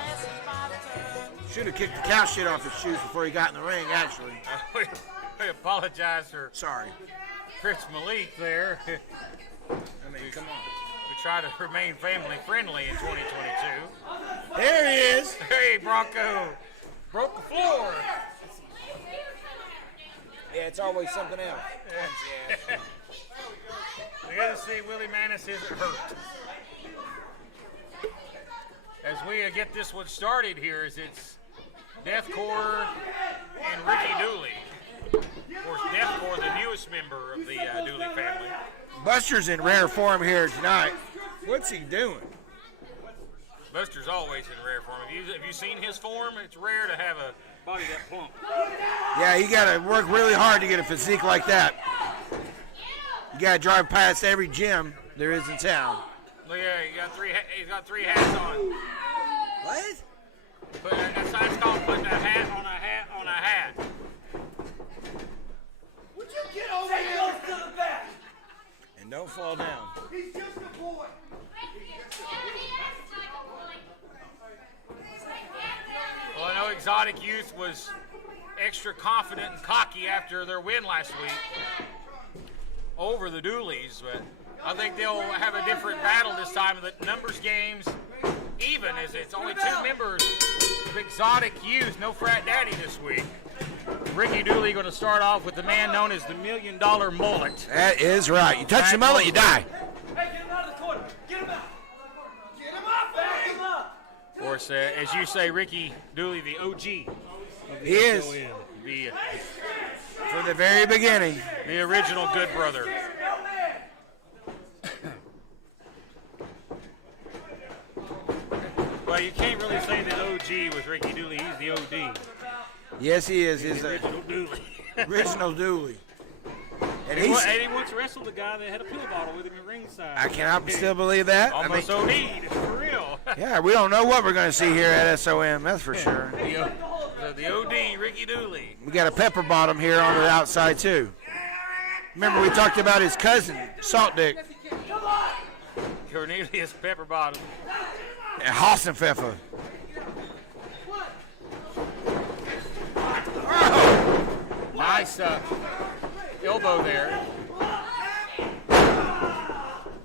Should have kicked the cow shit off his shoes before he got in the ring, actually. We apologize for Sorry. Chris Malik there. I mean, come on. We try to remain family friendly in 2022. There he is. Hey, Bronco. Broke the floor. Yeah, it's always something else. We got to see Willie Manis isn't hurt. As we get this one started here, it's Deathcore and Ricky Dooley. Of course, Deathcore, the newest member of the Dooley family. Buster's in rare form here tonight. What's he doing? Buster's always in rare form. Have you seen his form? It's rare to have a body that plump. Yeah, you got to work really hard to get a physique like that. You got to drive past every gym there is in town. Look at he's got three hats on. What? That's how it's called, putting a hat on a hat on a hat. Would you get over here? to the back. And don't fall down. He's just a boy. Well, I know Exotic Youth was extra confident and cocky after their win last week over the Dooleys, but I think they'll have a different battle this time. The numbers games even, as it's only 2 members of Exotic Youth, no frat daddy this week. Ricky Dooley going to start off with the man known as the $1 Million Mullet. That is right. You touch the mullet, you die. Hey, get him out of the corner. Get him out. Get him up. Back him up. Of course, as you say, Ricky Dooley, the OG. He is. From the very beginning. The original good brother. Well, you can't really say the OG with Ricky Dooley. He's the OD. Yes, he is. He's The the original Dooley. original Dooley. And And he's, he once wrestled the guy that had a pill bottle with him at ringside. I cannot still believe that. I mean, Almost OD'd, for real. yeah, we don't know what we're going to see here at SOM, that's for sure. The OD, Ricky Dooley. We got a pepper bottom here on the outside, too. Remember, we talked about his cousin, Salt Dick, Cornelius Pepperbottom. and Hassenpfeffer. Nice elbow there.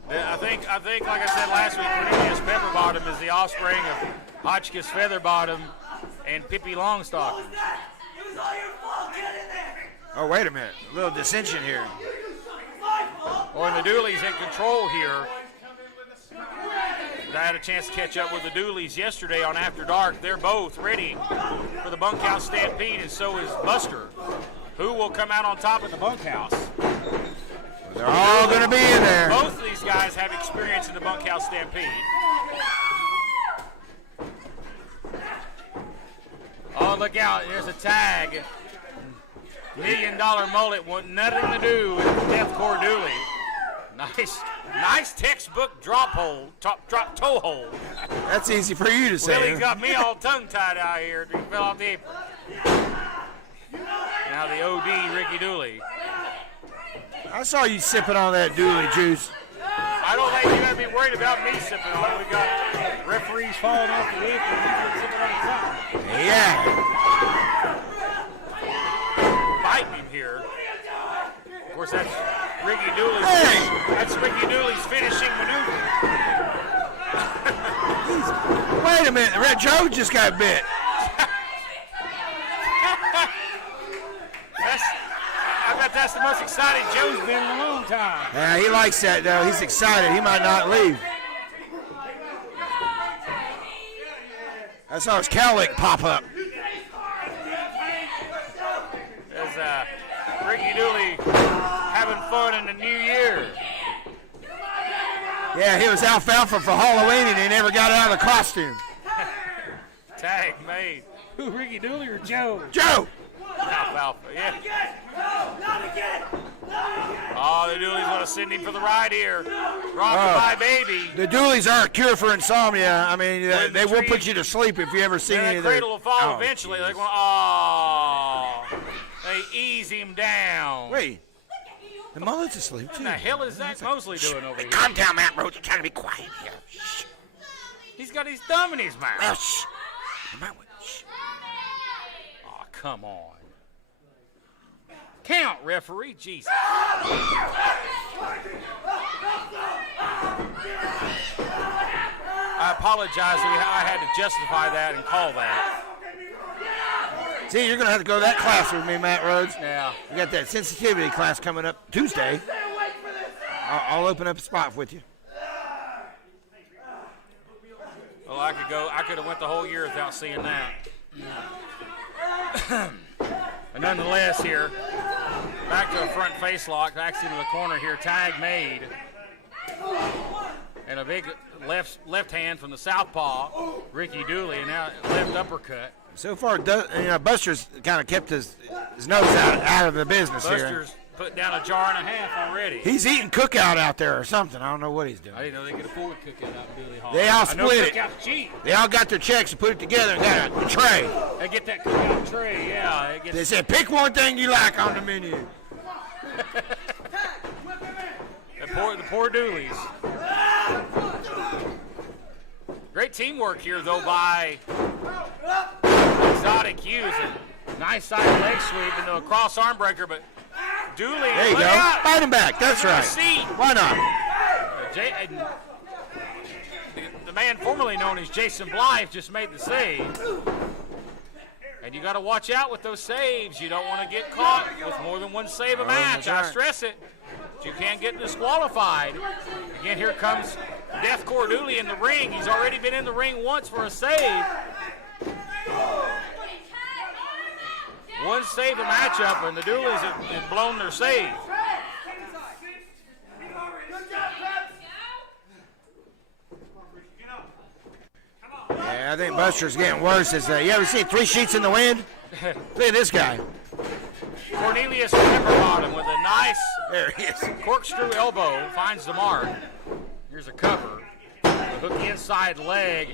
I think, like I said last week, Cornelius Pepperbottom is the offspring of Hotchkiss Featherbottom and Pippi Longstock. It was all your fault. Get in there. Oh, wait a minute. A little dissension here. My fault. Well, and the Dooleys in control here. I had a chance to catch up with the Dooleys yesterday on After Dark. They're both ready for the bunkhouse stampede, and so is Buster. Who will come out on top of the bunkhouse? They're all going to be in there. Both of these guys have experience in the bunkhouse stampede. Oh, look out. There's a tag. $1 Million Mullet want nothing to do with Deathcore Dooley. Nice textbook drop toe hold. That's easy for you to say. Willie's got me all tongue-tied out here. He fell off the apron. Now the OD, Ricky Dooley. I saw you sipping on that Dooley juice. I don't think you got to be worried about me sipping on it. We got referees falling off the apron. Sipping on something. Yeah. Fighting him here. Of course, that's Ricky Dooley's. Hey! That's Ricky Dooley's finishing maneuver. Wait a minute. Red Joe just got bit. I bet that's the most excited Joe's been in a long time. Yeah, he likes that, though. He's excited. He might not leave. I saw his cowlick pop up. As Ricky Dooley having fun in the new year. Yeah, he was alfalfa for Halloween, and he never got out of the costume. Tag made. Who, Ricky Dooley or Joe? Joe! Alfalfa, yeah. No, not again. Oh, the Dooleys going to send him for the ride here. Rockabye Baby. The Dooleys are a cure for insomnia. I mean, When they the will tree- put you to sleep if you ever see any That of their... cradle will fall Oh, eventually. geez. They ease him down. Wait. The mullet's asleep, too. What the hell is Zach Mosley doing over here? Calm down, Matt Rhodes. You're trying to be quiet here. Shh. He's got his thumb in his Well, mouth. shh. Shh. Oh, come on. Count, referee. Jesus. I apologize. I had to justify that and call that. See, you're going to have to go to that class with me, Matt Rhodes. Yeah. You got that sensitivity class coming up Tuesday. I'll open up a spot with you. Well, I could have went the whole year without seeing that. But nonetheless, here, back to a front face lock, back into the corner here, tag made. And a big left hand from the southpaw, Ricky Dooley, and now left uppercut. So far, Buster's kind of kept his nose out of the business here. Buster's put down a jar and a half already. He's eating cookout out there or something. I don't know what he's doing. I didn't know they could afford cookout out in Dooley Hall. They all I know split it. cookout's cheap. They all got their checks and put it together and got a tray. They get that cookout tray, yeah. They said, pick one thing you like on the menu. The poor Dooleys. Great teamwork here, though, by Exotic Hughes. A nice side leg sweep into a cross arm breaker, but Dooley. There you go. Out. Fight him back. That's right. See. Why not? The man formerly known as Jason Blythe just made the save. And you got to watch out with those saves. You don't want to get caught with more than one save a match. that's right. I stress it. You can't get disqualified. Again, here comes Deathcore Dooley in the ring. He's already been in the ring once for a save. One save a matchup, and the Dooleys have blown their save. Yeah, I think Buster's getting worse. You ever see 3 Sheets in the Wind? Look at this guy. Cornelius Pepperbottom with a nice There he is. corkscrew elbow finds the mark. Here's a cover. The hook inside leg.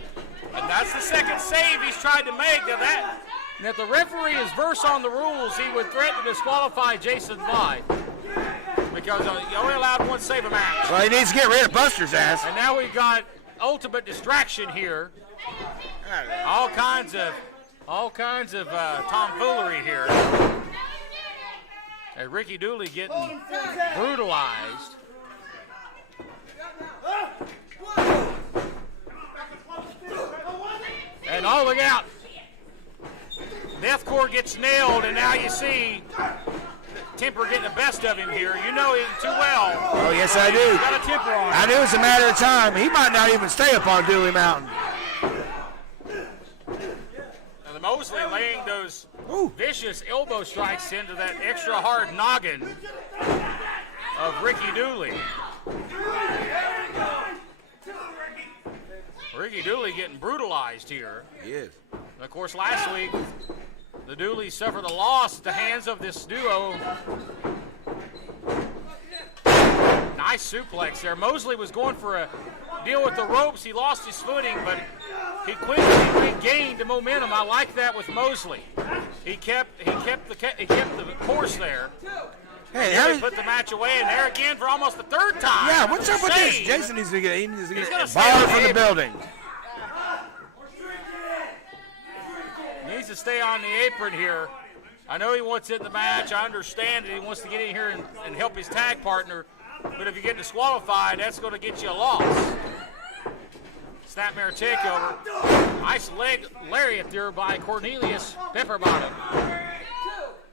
And that's the second save he's tried to make. Now if the referee is versed on the rules, he would threaten to disqualify Jason Blythe. Because you only allowed one save a match. Well, he needs to get rid of Buster's ass. And now we've got ultimate distraction here. All kinds of tomfoolery here. And Ricky Dooley getting brutalized. And oh, look out. Deathcore gets nailed, and now you see temper getting the best of him here. You know him too well. Oh, yes, I do. He's got a temper on him. I knew it was a matter of time. He might not even stay up on Dooley Mountain. And the Mosley laying those vicious elbow strikes into that extra hard noggin of Ricky Dooley. Ricky Dooley getting brutalized here. He is. And of course, last week, the Dooleys suffered a loss at the hands of this duo. Nice suplex there. Mosley was going for a deal with the ropes. He lost his footing, but he quickly regained the momentum. I like that with Mosley. He kept the course there. Hey, He put the match away, and there again for almost the third time. Yeah, what's up with this? Save. Jason needs to get He's a gonna stay bar on from the the apron. building. Needs to stay on the apron here. I know he wants in the match. I understand that he wants to get in here and help his tag partner. But if you get disqualified, that's going to get you a loss. Snapmare takeover. Nice leg lariat there by Cornelius Pepperbottom.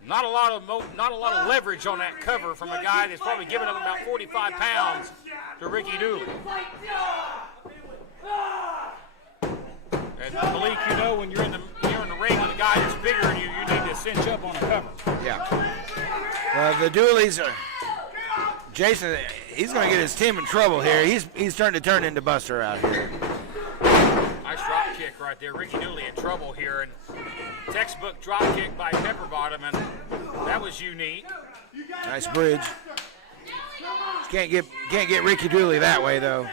Not a lot of leverage on that cover from a guy that's probably giving up about 45 pounds to Ricky Dooley. And Malik, you know when you're in the ring with a guy that's bigger than you, you need to cinch up on a cover. Yeah. The Dooleys are. Jason, he's going to get his team in trouble here. He's starting to turn into Buster out here. Nice drop kick right there. Ricky Dooley in trouble here. And textbook drop kick by Pepperbottom, and that was unique. Nice bridge. Can't get Ricky Dooley that way though.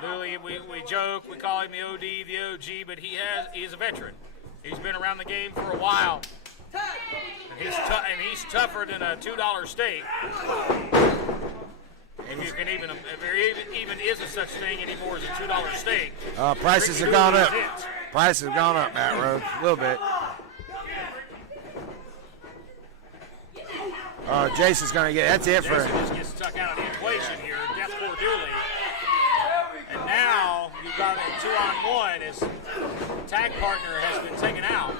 Dooley, we joke, we call him the OD, the OG, but he's a veteran. He's been around the game for a while. And he's tougher than a $2 steak. If there even is a such thing anymore as a $2 steak. Prices have gone up. Prices have gone up, Matt Rhodes, a little bit. Jason's going to get, that's it for Jason just gets stuck out of the equation here, Deathcore Dooley. And now you've got a 2-on-1 as tag partner has been taken out.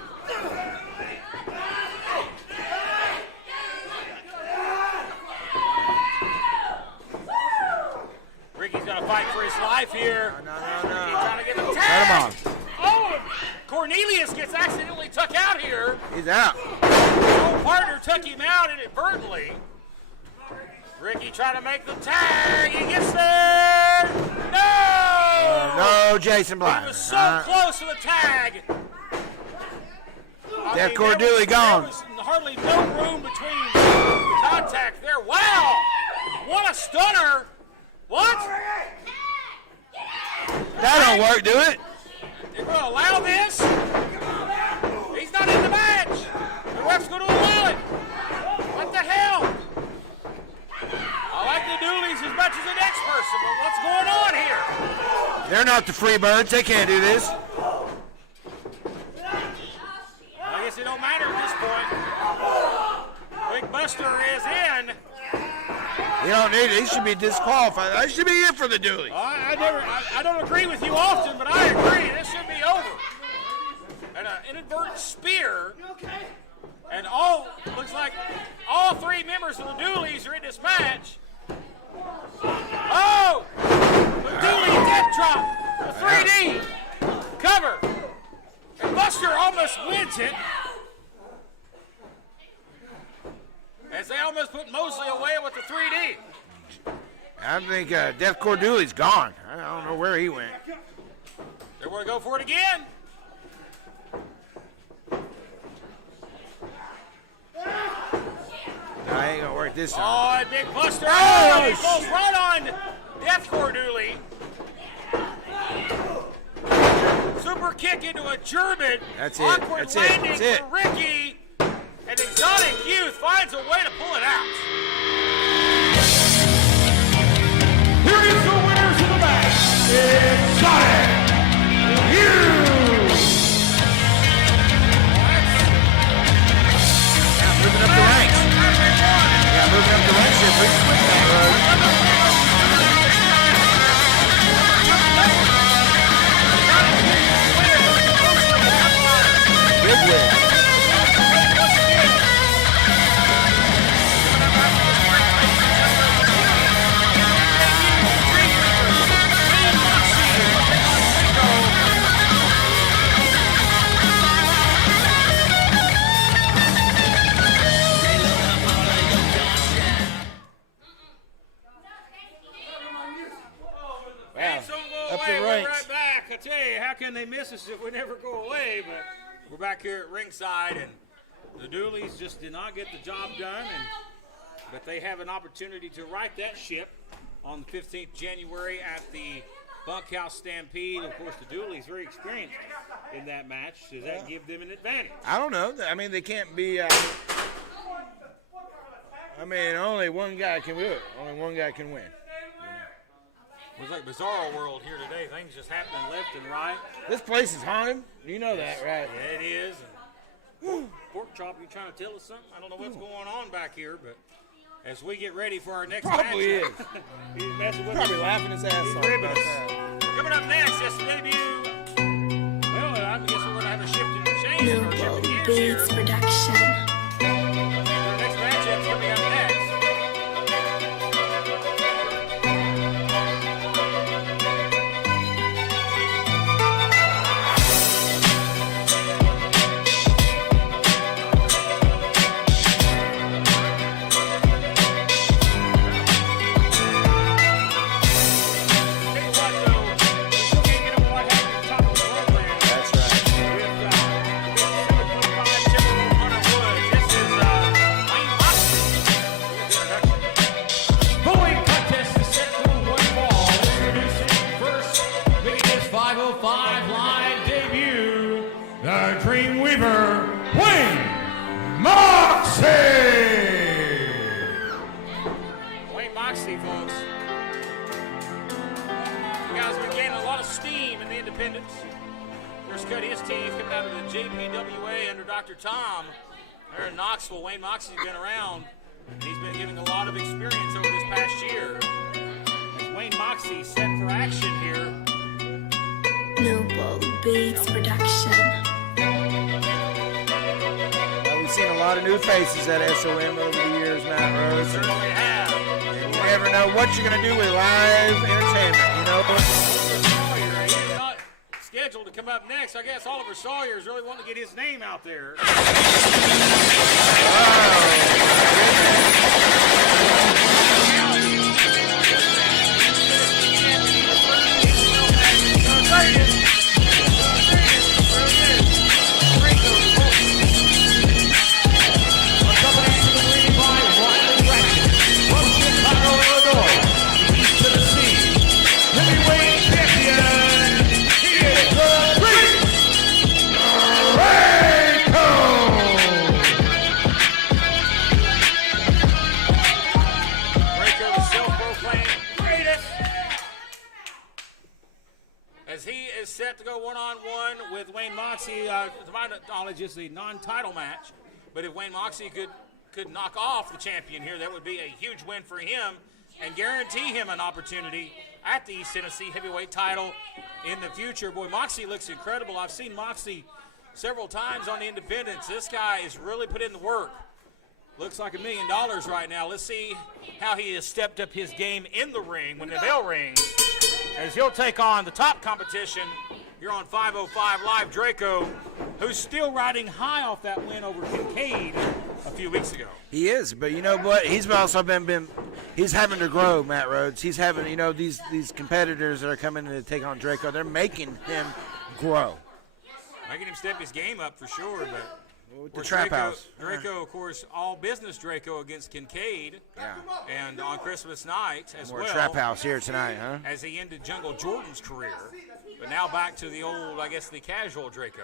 Ricky's going to fight for his life here. No. He's trying to get the Let tag. him on. Oh, Cornelius gets accidentally tucked out here. He's out. His own partner took him out inadvertently. Ricky trying to make the tag. He gets there. No! No, Jason Black. He was so close to the tag. Deathcore Dooley gone. There was hardly no room between contact there. Wow! What a stunner! What? That don't work, do it? They're going to allow this? He's not in the match. The ref's going to allow it. What the hell? I like the Dooleys as much as the next person, but what's going on here? They're not the Freebirds. They can't do this. I guess it don't matter at this point. Big Buster is in. You don't need it. He should be disqualified. I should be in for the Dooley. I don't agree with you often, but I agree. This should be over. And an inadvertent spear. And looks like all three members of the Dooleys are in this match. Oh! The Dooley death drop. The 3D. Cover. And Buster almost wins it. As they almost put Mosley away with the 3D. I think Deathcore Dooley's gone. I don't know where he went. They're going to go for it again. No, I ain't going to work this time. Oh, and Big Buster. Oh, He falls right on Deathcore Dooley. Super kick into a German. That's it. Awkward That's it. landing That's it. for Ricky. And Exotic Youth finds a way to pull it out. Here is the winners of the match. Exotic Youth. Moving up the ranks. Yeah, moving up the ranks here pretty quick, Matt Rhodes. Big win. We're right back. I tell you, how can they miss us if we never go away? But we're back here at ringside, and the Dooleys just did not get the job done. But they have an opportunity to right that ship on the 15th January at the Bunkhouse Stampede. Of course, the Dooleys very experienced in that match. Does that give them an advantage? I don't know. I mean, they can't be. I mean, only one guy can do it. Only one guy can win. It was like Bizarro World here today. Things just happening left and right. This place is haunted. You know that, right? Yeah, it is. And Pork Chop, you trying to tell us something? I don't know what's going on back here, but as we get ready for our next Probably match, is. he's messing with Probably us. laughing his ass He's off ribbing about us. that. Coming up next, that's the debut. Well, I guess we're going to have a shift in change or shift in gears here. Beats Production. Our next matchup's coming up next. Independence. First cut his teeth coming out of the JPWA under Dr. Tom. There in Knoxville, Wayne Moxie's been around. He's been getting a lot of experience over this past year. Wayne Moxie set for action here. Noble Beats Production. Well, we've seen a lot of new faces at SOM over the years, Matt Rose. Certainly have. And you never know what you're going to do with live entertainment, you know? Sawyer, he's not scheduled to come up next. I guess Oliver Sawyer is really wanting to get his name out there. Set to go one-on-one with Wayne Moxie. To my knowledge, it's the non-title match. But if Wayne Moxie could knock off the champion here, that would be a huge win for him and guarantee him an opportunity at the East Tennessee heavyweight title in the future. Boy, Moxie looks incredible. I've seen Moxie several times on the Independence. This guy has really put in the work. Looks like $1 million right now. Let's see how he has stepped up his game in the ring when the bell rings, as he'll take on the top competition here on 505 Live, Draco, who's still riding high off that win over Kincaid a few weeks ago. He is, but you know what? He's also been he's having to grow, Matt Rhodes. He's having, you know, these competitors that are coming to take on Draco, they're making him grow. Making him step his game up for sure, but with the trap house. Draco, of course, all business Draco against Kincaid. Yeah. And on Christmas night as More well. trap house here tonight, huh? As he ended Jungle Jordan's career. But now back to the old, I guess, the casual Draco.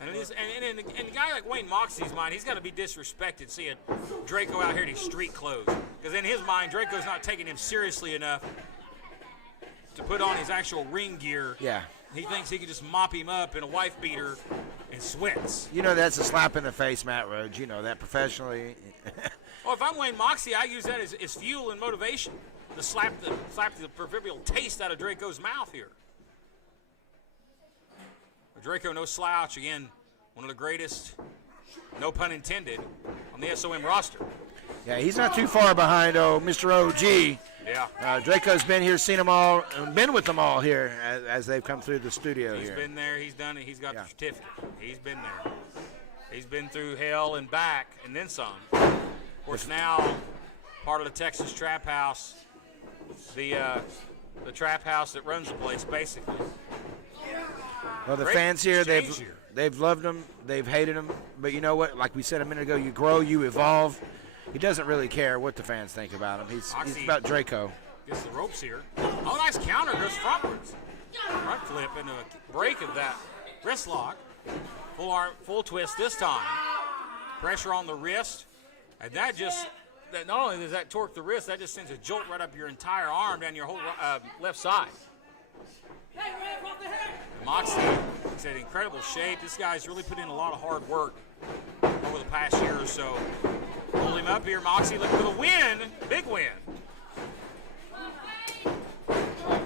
And, it is, and a guy like Wayne Moxie's mind, he's got to be disrespected seeing Draco out here in his street clothes. Because in his mind, Draco's not taking him seriously enough to put on his actual ring gear. Yeah. He thinks he can just mop him up in a wife beater and sweats. You know that's a slap in the face, Matt Rhodes. You know that professionally. Well, if I'm Wayne Moxie, I use that as fuel and motivation to slap the proverbial taste out of Draco's mouth here. Draco, no slouch. Again, one of the greatest, no pun intended, on the SOM roster. Yeah, he's not too far behind, Mr. OG. Yeah. Draco's been here, seen them all, and been with them all here as they've come through the studio He's here. been there. He's done it. He's got the certificate. He's been there. He's been through hell and back and then some. Of course, now part of the Texas Trap House, the trap house that runs the place, basically. Well, the fans here, they've loved him, they've hated him, but you know what? Like we said a minute ago, you grow, you evolve. He doesn't really care what the fans think about him. He's about Draco. Gets the ropes here. Oh, nice counter. Goes frontwards. Front flip into a break of that wrist lock. Full arm, full twist this time. Pressure on the wrist. And that not only does that torque the wrist, that just sends a jolt right up your entire arm down your whole left side. Moxie is in incredible shape. This guy's really put in a lot of hard work over the past year or so. Pull him up here. Moxie looking for the win. Big win.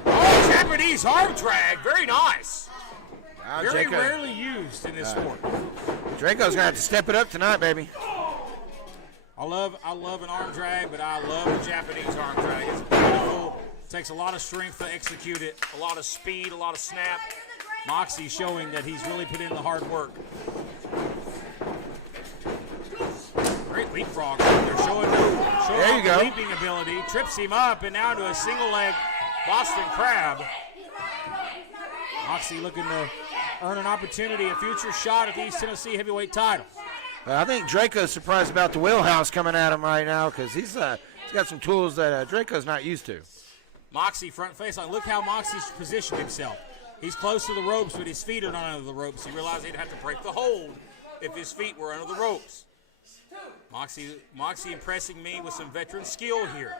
Oh, Japanese arm drag. Very nice. Very rarely used in this sport. Draco's going to have to step it up tonight, baby. I love an arm drag, but I love a Japanese arm drag. It's beautiful. It takes a lot of strength to execute it, a lot of speed, a lot of snap. Moxie showing that he's really put in the hard work. Great leapfrog. They're showing there you go. Leaping ability. Trips him up and now to a single leg Boston Crab. Moxie looking to earn an opportunity, a future shot at the East Tennessee heavyweight title. I think Draco's surprised about the wheelhouse coming at him right now because he's got some tools that Draco's not used to. Moxie front face line. Look how Moxie's positioned himself. He's close to the ropes, but his feet are not under the ropes. He realized he'd have to break the hold if his feet were under the ropes. Moxie impressing me with some veteran skill here.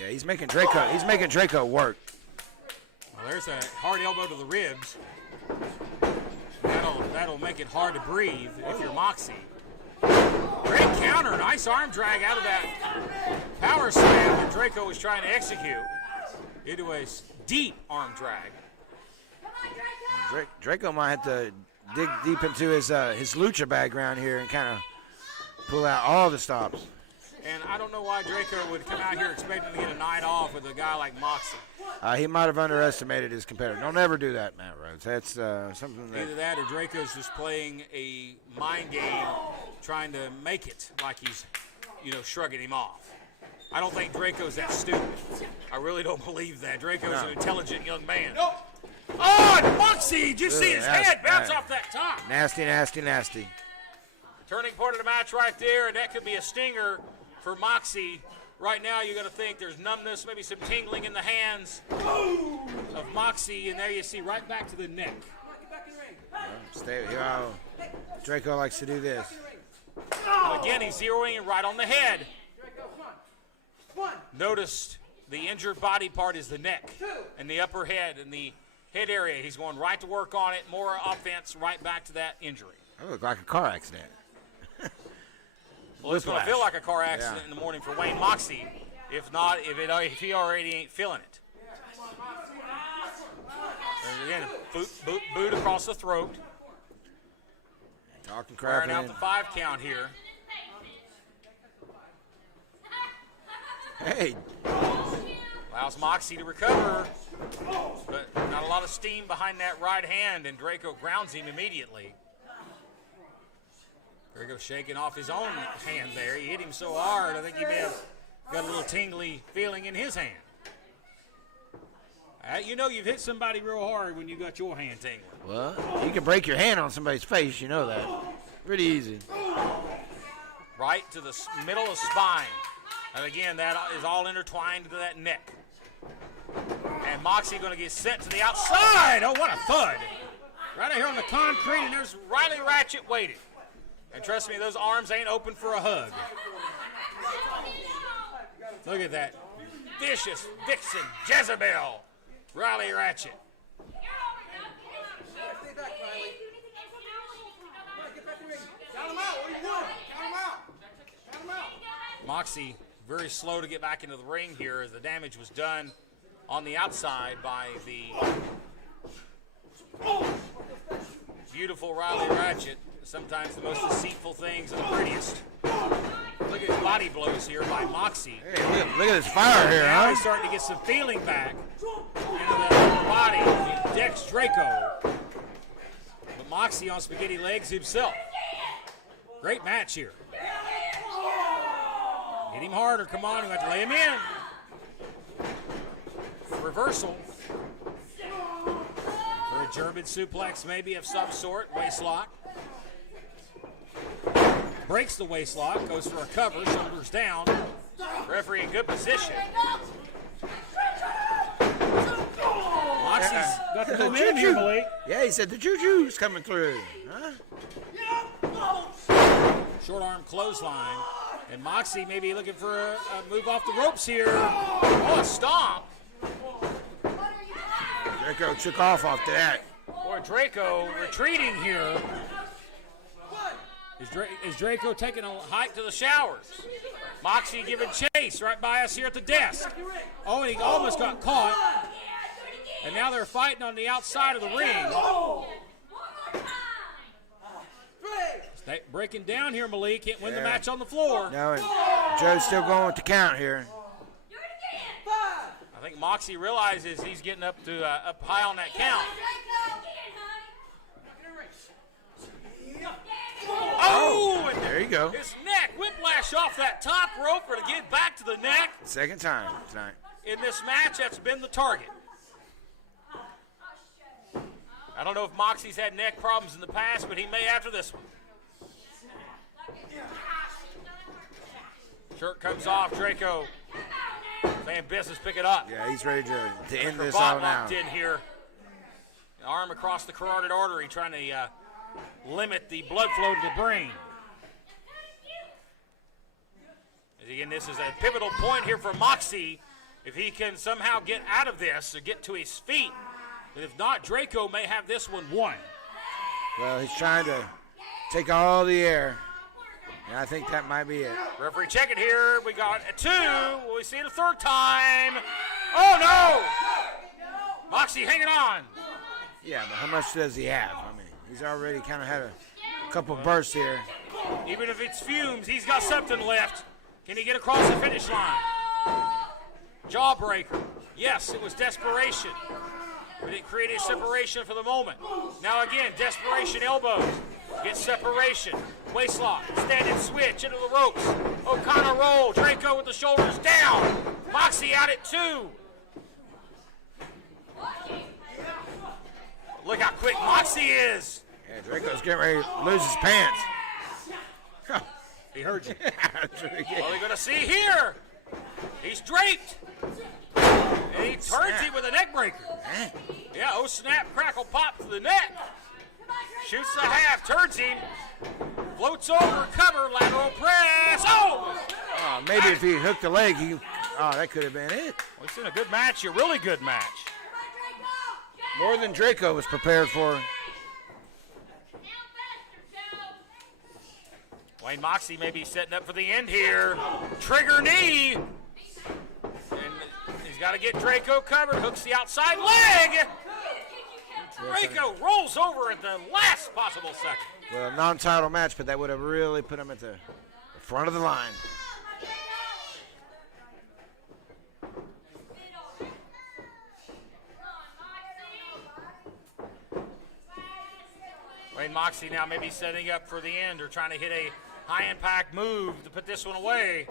Yeah, he's making Draco work. Well, there's a hard elbow to the ribs. That'll make it hard to breathe if you're Moxie. Great counter, nice arm drag out of that power slam that Draco was trying to execute into a deep arm drag. Draco might have to dig deep into his lucha background here and kind of pull out all the stops. And I don't know why Draco would come out here expecting to get a night off with a guy like Moxie. He might have underestimated his competitor. Don't ever do that, Matt Rhodes. That's something that... Either that or Draco's just playing a mind game trying to make it like he's, shrugging him off. I don't think Draco's that stupid. I really don't believe that. Draco's an intelligent young man. Nope. Oh, and Moxie! Did you see his head bounce off that top? Nasty, nasty, nasty. Turning point of the match right there, and that could be a stinger for Moxie. Right now, you're going to think there's numbness, maybe some tingling in the hands of Moxie, and there you see right back to the neck. Stay here. Draco likes to do this. And again, he's zeroing it right on the head. Notice the injured body part is the neck and the upper head and the head area. He's going right to work on it. More offense right back to that injury. That looked like a car accident. Well, it's going to feel like a car accident in the morning for Wayne Moxie. If not, if he already ain't feeling it. And again, boot across the throat. Talking crap. Wearing out the 5 count here. Hey. Allows Moxie to recover, but not a lot of steam behind that right hand, and Draco grounds him immediately. Draco shaking off his own hand there. He hit him so hard, I think he may have got a little tingly feeling in his hand. You've hit somebody real hard when you got your hand tingling. Well, you can break your hand on somebody's face, you know that. Pretty easy. Right to the middle of the spine. And again, that is all intertwined into that neck. And Moxie going to get sent to the outside. Oh, what a thud. Right out here on the concrete, and there's Riley Ratchet waiting. And trust me, those arms ain't open for a hug. Look at that vicious vixen Jezebel, Riley Ratchet. Moxie very slow to get back into the ring here as the damage was done on the outside by the beautiful Riley Ratchet. Sometimes the most deceitful things are the prettiest. Look at his body blows here by Moxie. Hey, look at this fire here, now huh? he's starting to get some feeling back into the upper body. He decks Draco. But Moxie on spaghetti legs himself. Great match here. Hit him harder. Come on. You have to lay him in. Reversal. For a German suplex maybe of some sort. Waist lock. Breaks the waist lock. Goes for a cover. Shoulders down. Referee in good position. Moxie's got the momentum here, Malik. Yeah, he said the juju's coming through. Huh? Short arm clothesline. And Moxie maybe looking for a move off the ropes here. Oh, a stomp. Draco took off after that. Boy, Draco retreating here. Is Draco taking a hike to the showers? Moxie giving chase right by us here at the desk. Oh, and he almost got caught. And now they're fighting on the outside of the ring. Breaking down here, Malik. Can't win the match on the floor. No, and Joe's still going with the count here. I think Moxie realizes he's getting up high on that count. Oh, and there you go. His neck, whiplash off that top rope to get back to the neck. Second time tonight. In this match, that's been the target. I don't know if Moxie's had neck problems in the past, but he may after this one. Shirt comes off, Draco. Saying business, pick it up. Yeah, he's ready to end this Cravat all now. locked in here. Arm across the carotid artery, trying to limit the blood flow to the brain. Again, this is a pivotal point here for Moxie. If he can somehow get out of this or get to his feet And if not, Draco may have this one won. Well, he's trying to take all the air. And I think that might be it. Referee check it here. We got a 2. Will we see it a third time? Oh, no! Moxie hanging on. Yeah, but how much does he have? I mean, he's already kind of had a couple bursts here. Even if it's fumes, he's got something left. Can he get across the finish line? Jawbreaker. Yes, it was desperation. But it created separation for the moment. Now again, desperation elbows. Get separation. Waistlock. Standing switch into the ropes. O'Connor roll. Draco with the shoulders down. Moxie out at 2. Look how quick Moxie is. Yeah, Draco's getting ready to lose his pants. He heard you. What are we going to see here? He's draped. And he turns him with a neck breaker. Yeah, oh snap, crackle, pop to the neck. Shoots the half, turns him. Floats over, cover, lateral press. Oh! Maybe if he hooked the leg, that could have been it. We've seen a good match, a really good match. More than Draco was prepared for. Wayne Moxie may be setting up for the end here. Trigger knee. And he's got to get Draco covered. Hooks the outside leg. Draco rolls over at the last possible second. Well, non-title match, but that would have really put him at the front of the line. Wayne Moxie now maybe setting up for the end or trying to hit a high-impact move to put this one away.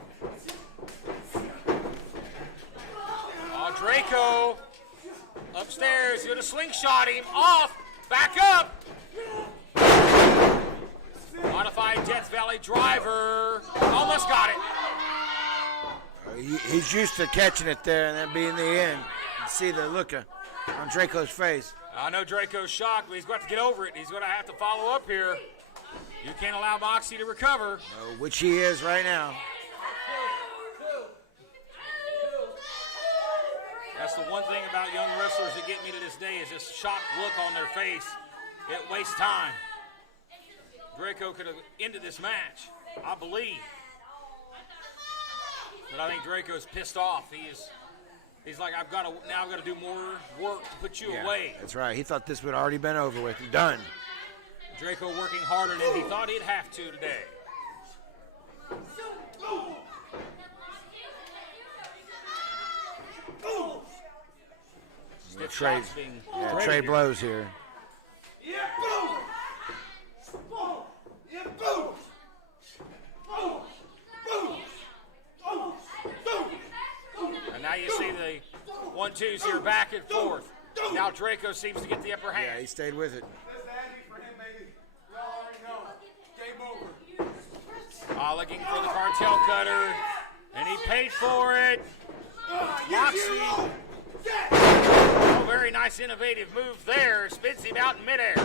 Oh, Draco upstairs. He's going to slingshot him. Off. Back up. Modified Death Valley driver. Almost got it. He's used to catching it there and then being the end. You see the look on Draco's face. I know Draco's shocked, but he's got to get over it. He's going to have to follow up here. You can't allow Moxie to recover. Which he is right now. That's the one thing about young wrestlers that get me to this day is this shocked look on their face. It wastes time. Draco could have ended this match, I believe. But I think Draco's pissed off. He's like, I've got to do more work to put you away. That's right. He thought this would already been over with and done. Draco working harder than he thought he'd have to today. Trade blows here. And now you see the 1-2s here back and forth. Now Draco seems to get the upper hand. Yeah, he stayed with it. Looking for the cartel cutter, and he paid for it. Moxie. Oh, very nice innovative move there. Spins him out in midair.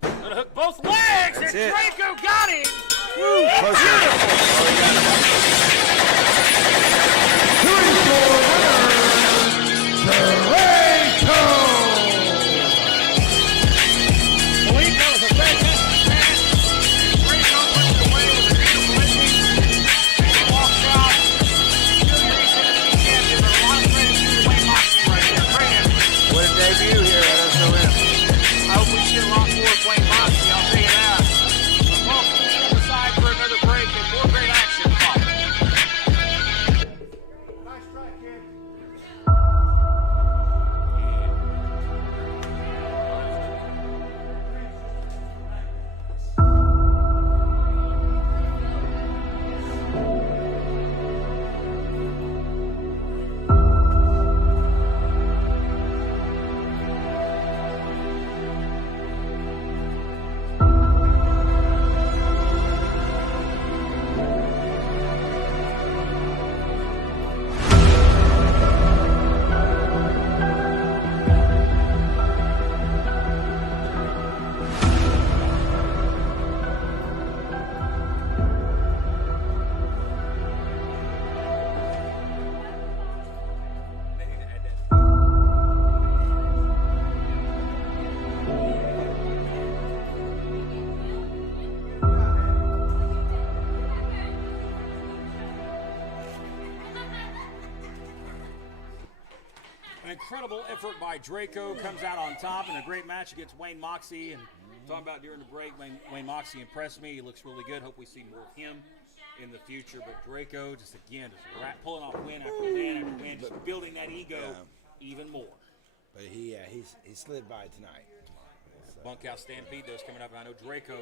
Gonna hook both legs, and Draco got him. incredible effort by Draco. Comes out on top in a great match against Wayne Moxie. And talking about during the break, Wayne Moxie impressed me. He looks really good. Hope we see more of him in the future. But Draco, just pulling off win after win after win, just building that ego even more. But he slid by tonight. Bunkhouse Stampede, those coming up. I know Draco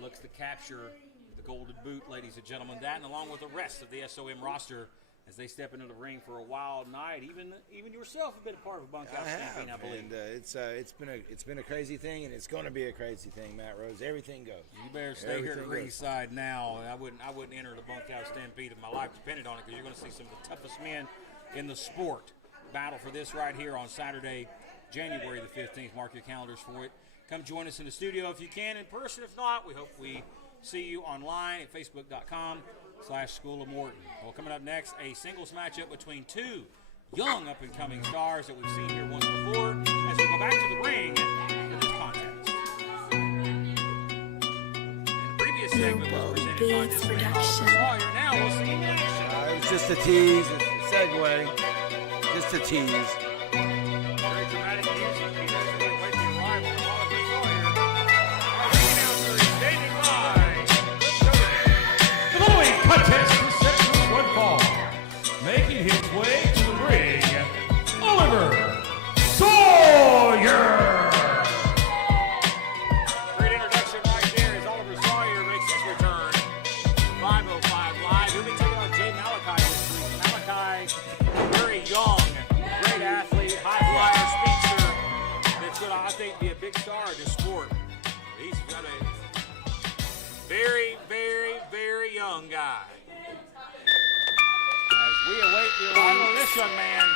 looks to capture the golden boot, ladies and gentlemen. That, and along with the rest of the SOM roster, as they step into the ring for a wild night. Even yourself have been a part of a Bunkhouse Stampede, I believe. And it's been a crazy thing, and it's going to be a crazy thing, Matt Rose. Everything goes. You better stay here at ringside now. I wouldn't enter the Bunkhouse Stampede if my life depended on it, because you're going to see some of the toughest men in the sport battle for this right here on Saturday, January the 15th. Mark your calendars for it. Come join us in the studio if you can, in person. If not, we hope we see you online at facebook.com/School of Morton. Well, coming up next, a singles matchup between two young up-and-coming stars that we've seen here once before as we go back to the ring for this contest. And the previous segment was presented by this production. Sawyer. Now we'll see in action. It was just a tease, a segue, just a tease. Very dramatic music. He doesn't really wait for the arrival of Oliver Sawyer. Our ring announcer is standing by. The following contest is set to one fall. Making his way to the ring, Oliver Sawyer. Great introduction right there as Oliver Sawyer makes his return. 505 Live. He'll be taking on Jay Malachi this week. Malachi, very young, great athlete, high flyer, speedster. That's going to, I think, be a big star in this sport. He's got a very, very, very young guy. As we await the arrival of this young man,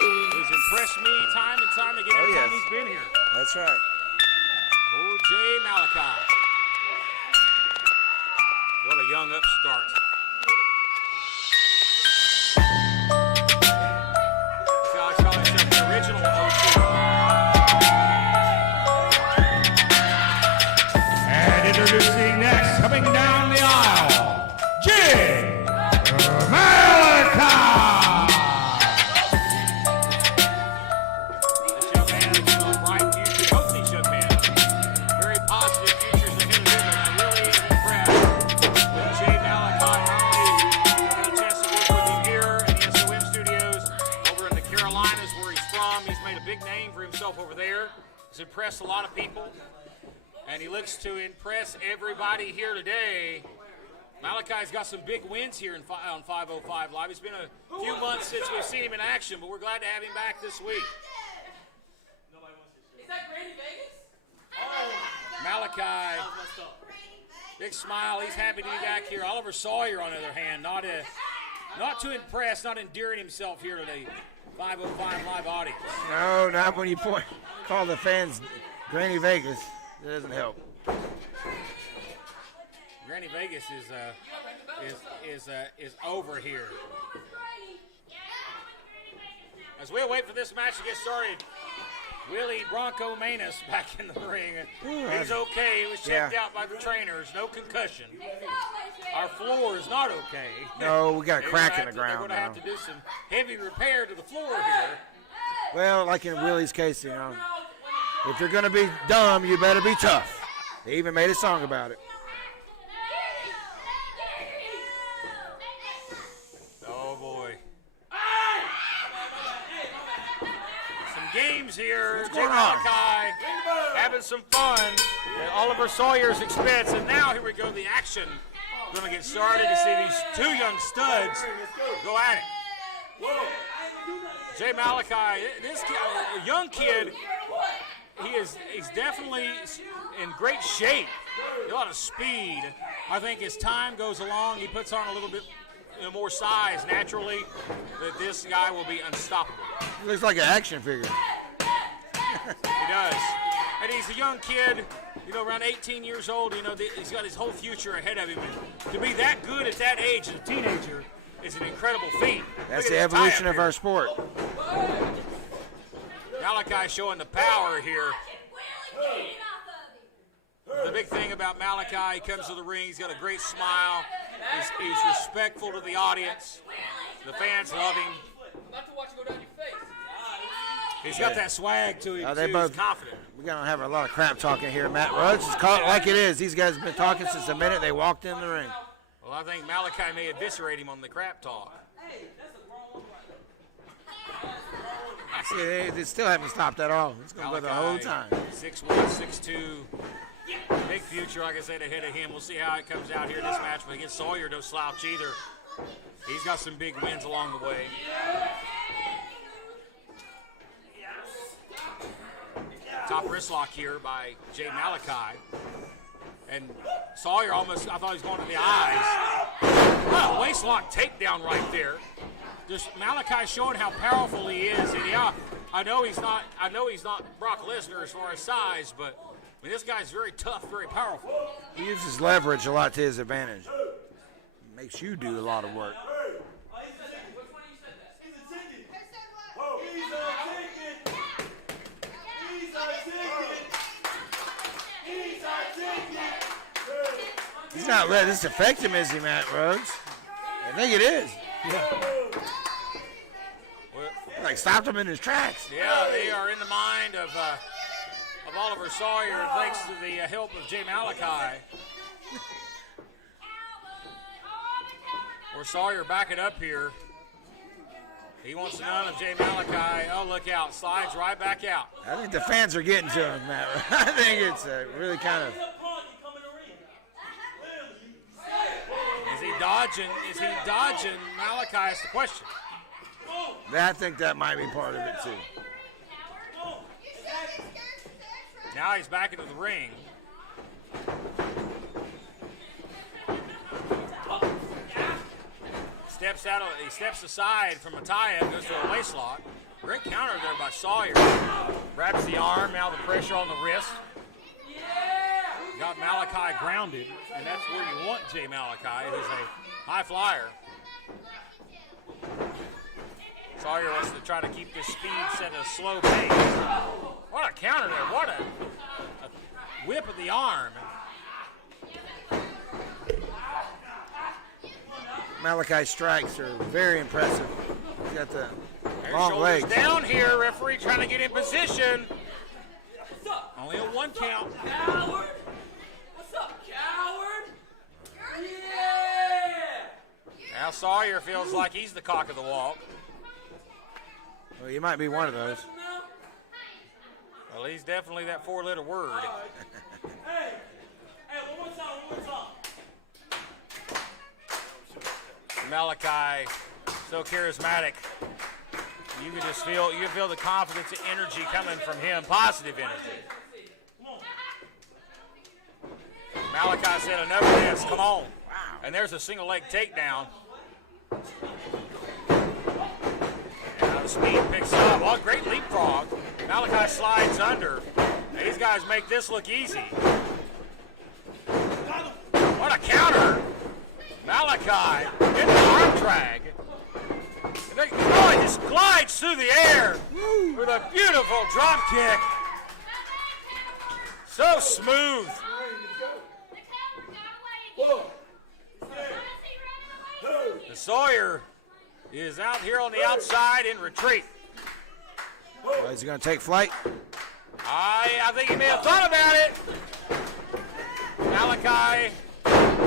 who's impressed me time and time again every time he's been here. That's right. Oh, Jay Malachi. What a young upstart. This guy calls himself the original OC. And introducing next, coming down the aisle, Jay Malachi. This young man has a bright future. Both these young men, very positive futures ahead of them, and I'm really impressed with Jay Malachi. Not only had a chance to work with him here in the SOM studios over in the Carolinas where he's from. He's made a big name for himself over there. He's impressed a lot of people, and he looks to impress everybody here today. Malachi's got some big wins here on 505 Live. It's been a few months since we've seen him in action, but we're glad to have him back this week. Is that Granny Vegas? Malachi, big smile. He's happy to be back here. Oliver Sawyer, on the other hand, not to impress, not endearing himself here to the 505 Live audience. No, not when you call the fans Granny Vegas. It doesn't help. Granny Vegas is over here. As we wait for this match to get started, Willie Bronco Manus back in the ring. He's okay. He was checked out by the trainers. No concussion. Our floor is not okay. No, we got a crack in the ground They're going to now. have to do some heavy repair to the floor here. Well, like in Willie's case, you know, if you're going to be dumb, you better be tough. They even made a song about it. Oh, boy. Some games here. Jay Malachi having some fun at Oliver Sawyer's expense. And now here we go. The action going to get started to see these two young studs go at it. Jay Malachi, this kid, a young kid, he's definitely in great shape. A lot of speed. I think as time goes along, he puts on a little bit more size naturally, that this guy will be unstoppable. He looks like an action figure. He does. And he's a young kid, you know, around 18 years old. You know, he's got his whole future ahead of him. And to be that good at that age as a teenager is an incredible feat. That's the evolution of our sport. Malachi showing the power here. The big thing about Malachi, he comes to the ring, he's got a great smile. He's respectful to the audience. The fans love him. I'm about to watch you go down your face. He's got that swag to him, They too. both, He's confident. we're going to have a lot of crap talking here. Matt Rhodes is caught like it is. These guys have been talking since the minute they walked in the ring. Well, I think Malachi may eviscerate him on the crap talk. See, they still haven't stopped at all. It's going to go the whole time. 6'1", 6'2". Big future, like I said, ahead of him. We'll see how it comes out here in this match. But against Sawyer, no slouch either. He's got some big wins along the way. Top wrist lock here by Jay Malachi. And Sawyer almost, I thought he was going to the eyes. Wow, waist lock takedown right there. Just Malachi showing how powerful he is. And yeah, I know he's not Brock Lesnar as far as size, but I mean, this guy's very tough, very powerful. He uses leverage a lot to his advantage. Makes you do a lot of work. He's not letting this affect him, is he, Matt Rhodes? I think it is. Yeah. Like stopped him in his tracks. Yeah, they are in the mind of Oliver Sawyer thanks to the help of Jay Malachi. Or Sawyer backing up here. He wants none of Jay Malachi. Oh, look out. Slides right back out. I think the fans are getting to him, Matt. I think it's really kind of... Is he dodging? Is he dodging Malachi is the question. I think that might be part of it, too. Now he's back into the ring. He steps aside from a tie-up, goes to a waist lock. Great counter there by Sawyer. Grabs the arm, now the pressure on the wrist. Got Malachi grounded, and that's where you want Jay Malachi, who's a high flyer. Sawyer wants to try to keep this speed set at a slow pace. What a counter there. What a whip of the arm. Malachi's strikes are very impressive. He's got the long Shoulders legs. down here. Referee trying to get in position. Only a one count. Coward! What's up, coward? Yeah! Now Sawyer feels like he's the cock of the walk. Well, you might be one of those. Well, he's definitely that four-letter word. Hey, one more time. Malachi, so charismatic. You can just feel the confidence and energy coming from him, positive energy. Malachi said, enough of this, come on. And there's a single leg takedown. Now the speed picks up. Oh, great leapfrog. Malachi slides under. And these guys make this look easy. What a counter. Malachi in the arm drag. Oh, he just glides through the air with a beautiful drop kick. So smooth. The Sawyer is out here on the outside in retreat. Well, is he going to take flight? I think he may have thought about it. Malachi.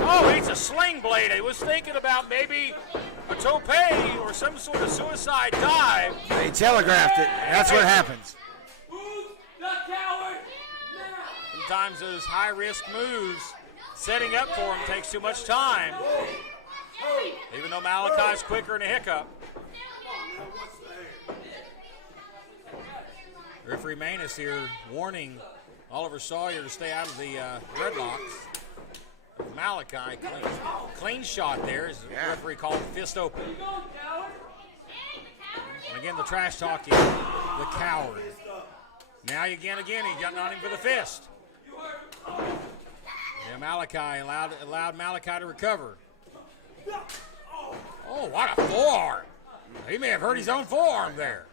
Oh, it's a sling blade. He was thinking about maybe a tope or some sort of suicide dive. He telegraphed it. That's what happens. Sometimes those high-risk moves, setting up for him takes too much time. Even though Malachi's quicker than a hiccup. Referee Manus here warning Oliver Sawyer to stay out of the dreadlocks. Malachi, clean shot there, as the referee called fist open. And again, the trash talking, the coward. Now again, he got on him for the fist. Yeah, Malachi allowed Malachi to recover. Oh, what a forearm. He may have hurt his own forearm there.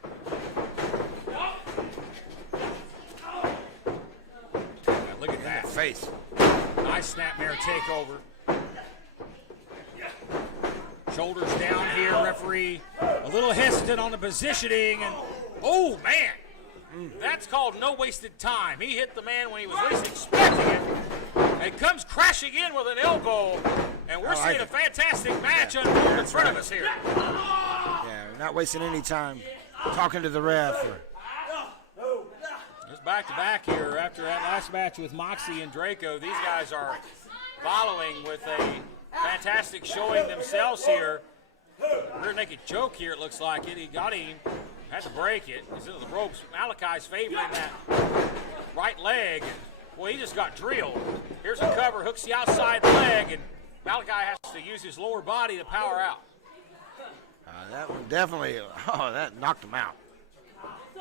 Look at that. Face. Nice snapmare takeover. Shoulders down here, referee a little hesitant on the positioning. And oh, man. That's called no wasted time. He hit the man when he was least expecting it. And comes crashing in with an elbow. And we're seeing a fantastic match unfold in front of us here. Yeah, not wasting any time talking to the ref. Just back to back here after that last match with Moxie and Draco. These guys are following with a fantastic showing themselves here. Rear naked choke here, it looks like it. He got him, had to break it. He's into the ropes. Malachi's favoring that right leg. Well, he just got drilled. Here's a cover, hooks the outside leg, and Malachi has to use his lower body to power out. That one definitely, that knocked him out.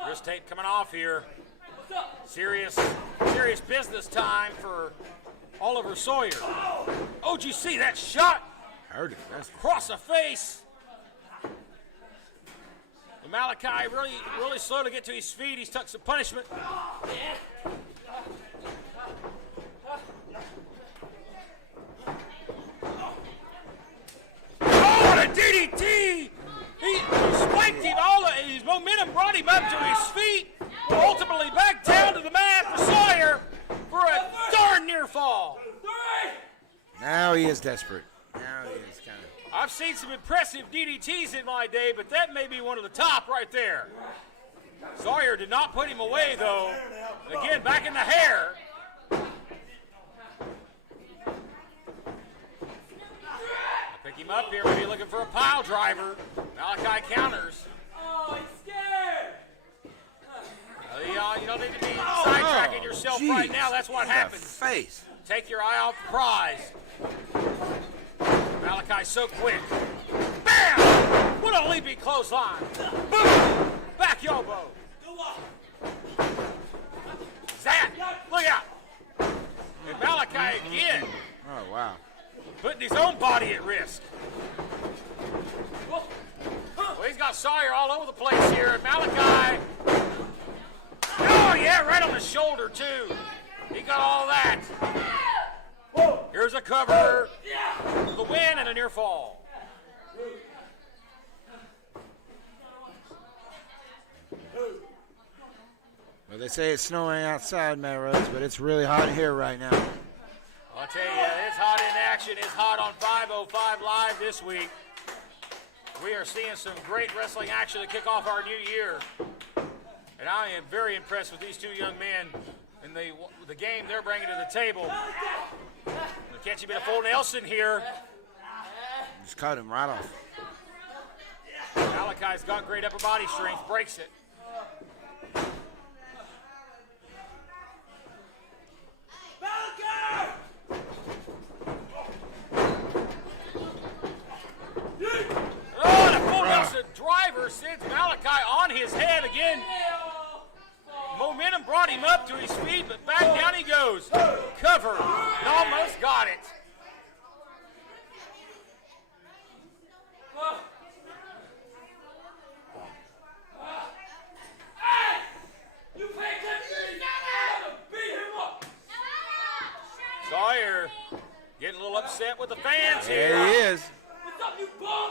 Wrist tape coming off here. Serious business time for Oliver Sawyer. Oh, did you see that shot? Heard it. That's Across the face. But Malachi really slow to get to his feet. He's took some punishment. Oh, what a DDT! He spiked him. His momentum brought him up to his feet. Ultimately back down to the mat for Sawyer for a darn near fall. Now he is desperate. Now he is kind of. I've seen some impressive DDTs in my day, but that may be one of the top right there. Sawyer did not put him away, though. Again, back in the hair. Pick him up here, maybe looking for a pile driver. Malachi counters. Oh, he's scared. You don't need to be sidetracking yourself right now. That's what happens. Face. Take your eye off the prize. Malachi so quick. Bam! What a leaping clothesline. Boom! Back elbow. Zap! Look out! And Malachi again. Oh, wow. Putting his own body at risk. Well, he's got Sawyer all over the place here. And Malachi. Oh, yeah, right on the shoulder, too. He got all that. Here's a cover. The win and a near fall. Well, they say it's snowing outside, Matt Rhodes, but it's really hot here right now. I'll tell you, it's hot in action. It's hot on 505 Live this week. We are seeing some great wrestling action to kick off our new year. And I am very impressed with these two young men and the game they're bringing to the table. Catch him in a full Nelson here. Just cut him right off. Malachi's got great upper body strength, breaks it. Oh, and a full Nelson driver sends Malachi on his head again. Momentum brought him up to his feet, but back down he goes. Cover. And almost got it. Sawyer getting a little upset with the fans here. There he is. What's up, you bum?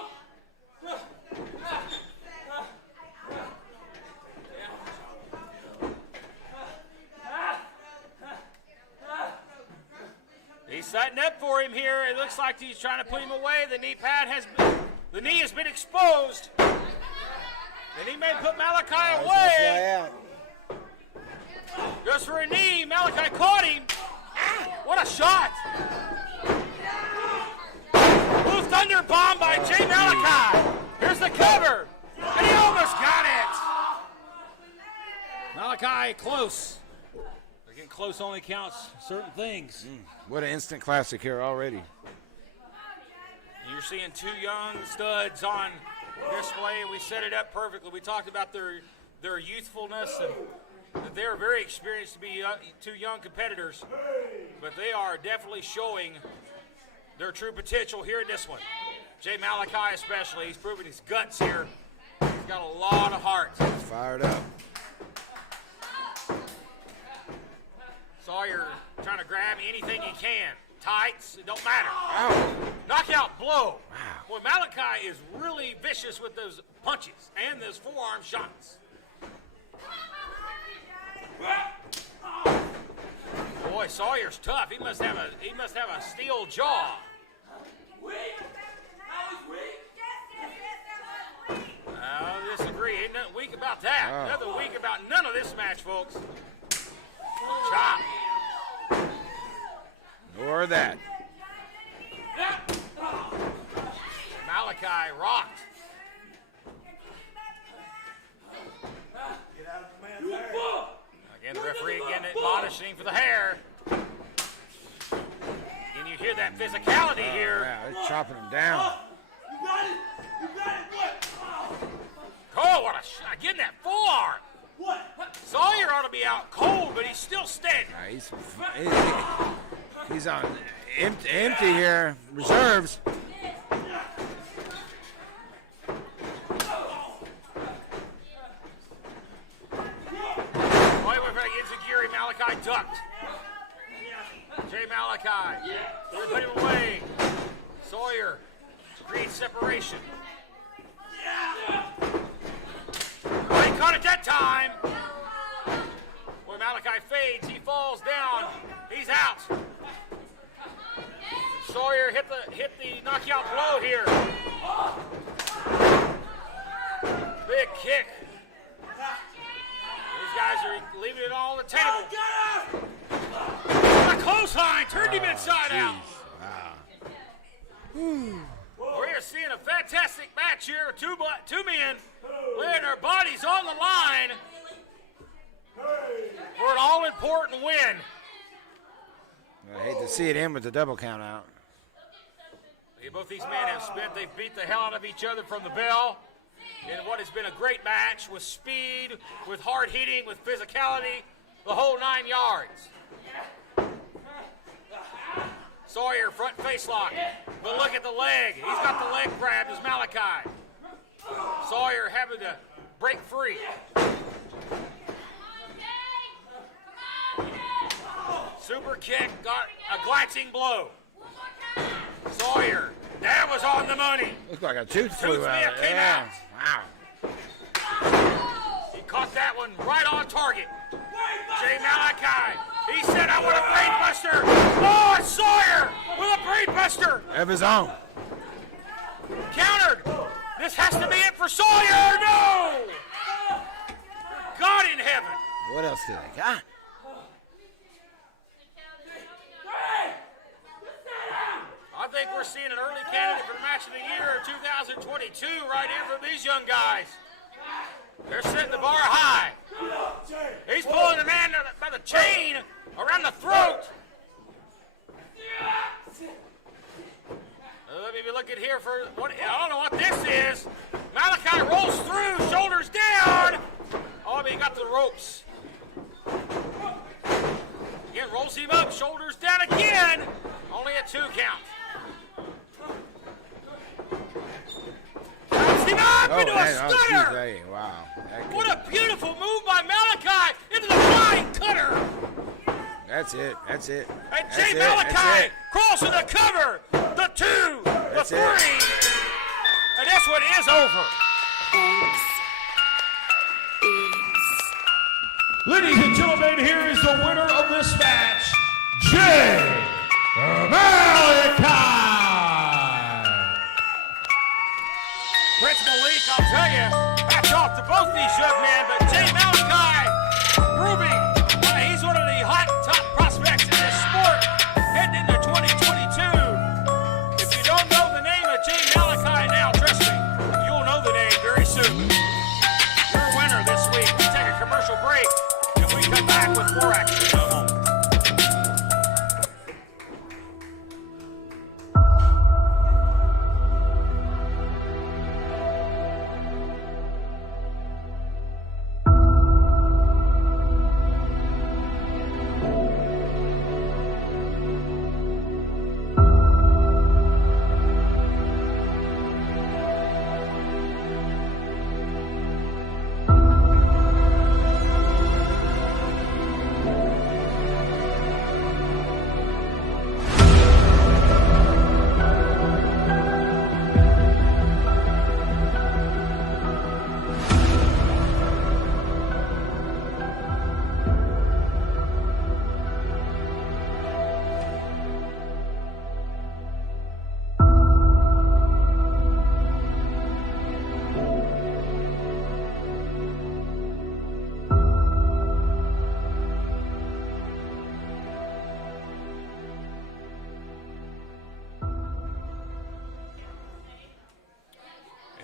He's setting up for him here. It looks like he's trying to put him away. The knee has been exposed. And he may put Malachi away. Goes for a knee. Malachi caught him. What a shot. Blue Thunder bomb by Jay Malachi. Here's the cover. And he almost got it. Malachi close. Again, close only counts certain things. What an instant classic here already. You're seeing two young studs on display. We set it up perfectly. We talked about their youthfulness and that they're very experienced to be two young competitors, but they are definitely showing their true potential here in this one. Jay Malachi especially, he's proving his guts here. He's got a lot of heart. He's fired up. Sawyer trying to grab anything he can. Tights, it don't matter. Ow. Knockout blow. Wow. Boy, Malachi is really vicious with those punches and those forearm shots. Boy, Sawyer's tough. He must have a steel jaw. I'll disagree. Ain't nothing weak about that. Oh. Nothing weak about none of this match, folks. Chop. Or that. Malachi rocked. Again, the referee again admonishing for the hair. And you hear that physicality here. Yeah, they're chopping him down. Oh, what a shot. Getting that forearm. Sawyer ought to be out cold, but he's still standing. He's on empty here. Reserves. Malachi ducked. Jay Malachi. They're putting him away. Sawyer creates separation. Oh, he caught it that time. When Malachi fades, he falls down. He's out. Sawyer hit the knockout blow here. Big kick. These guys are leaving it all on the table. A clothesline turned him inside out. We're seeing a fantastic match here. Two men laying their bodies on the line for an all-important win. I hate to see it end with the double count out. Both these men they've beat the hell out of each other from the bell in what has been a great match with speed, with hard hitting, with physicality, the whole 9 yards. Sawyer front face lock, but look at the leg. He's got the leg grabbed as Malachi. Sawyer having to break free. Super kick, got a glancing blow. Sawyer, that was on the money. Looks like a tooth flew out. Came out. Wow. He caught that one right on target. Jay Malachi, he said, I want a brain buster. Oh, it's Sawyer with a brain buster. Of his own. Countered. This has to be it for Sawyer. No. God in heaven. What else did they got? I think we're seeing an early candidate for the match of the year 2022 right here from these young guys. They're setting the bar high. He's pulling the man by the chain around the throat. Let me be looking here for what, I don't know what this is. Malachi rolls through, shoulders down. Oh, but he got the ropes. Again, rolls him up, shoulders down again. Only a 2 count. Counts him up into a stunner. Wow. What a beautiful move by Malachi into the flying cutter. That's it. And Jay Malachi crossing the cover. The 2, the 3. And this one is over. Ladies and gentlemen, here is the winner of this match, Jay Malachi. Prince Malik, I'll tell you, hats off to both these young men, but Jay Malachi proving he's one of the hot top prospects in this sport heading into 2022. If you don't know the name of Jay Malachi now, trust me, you'll know the name very soon. Your winner this week. We take a commercial break, and we come back with more action in a moment.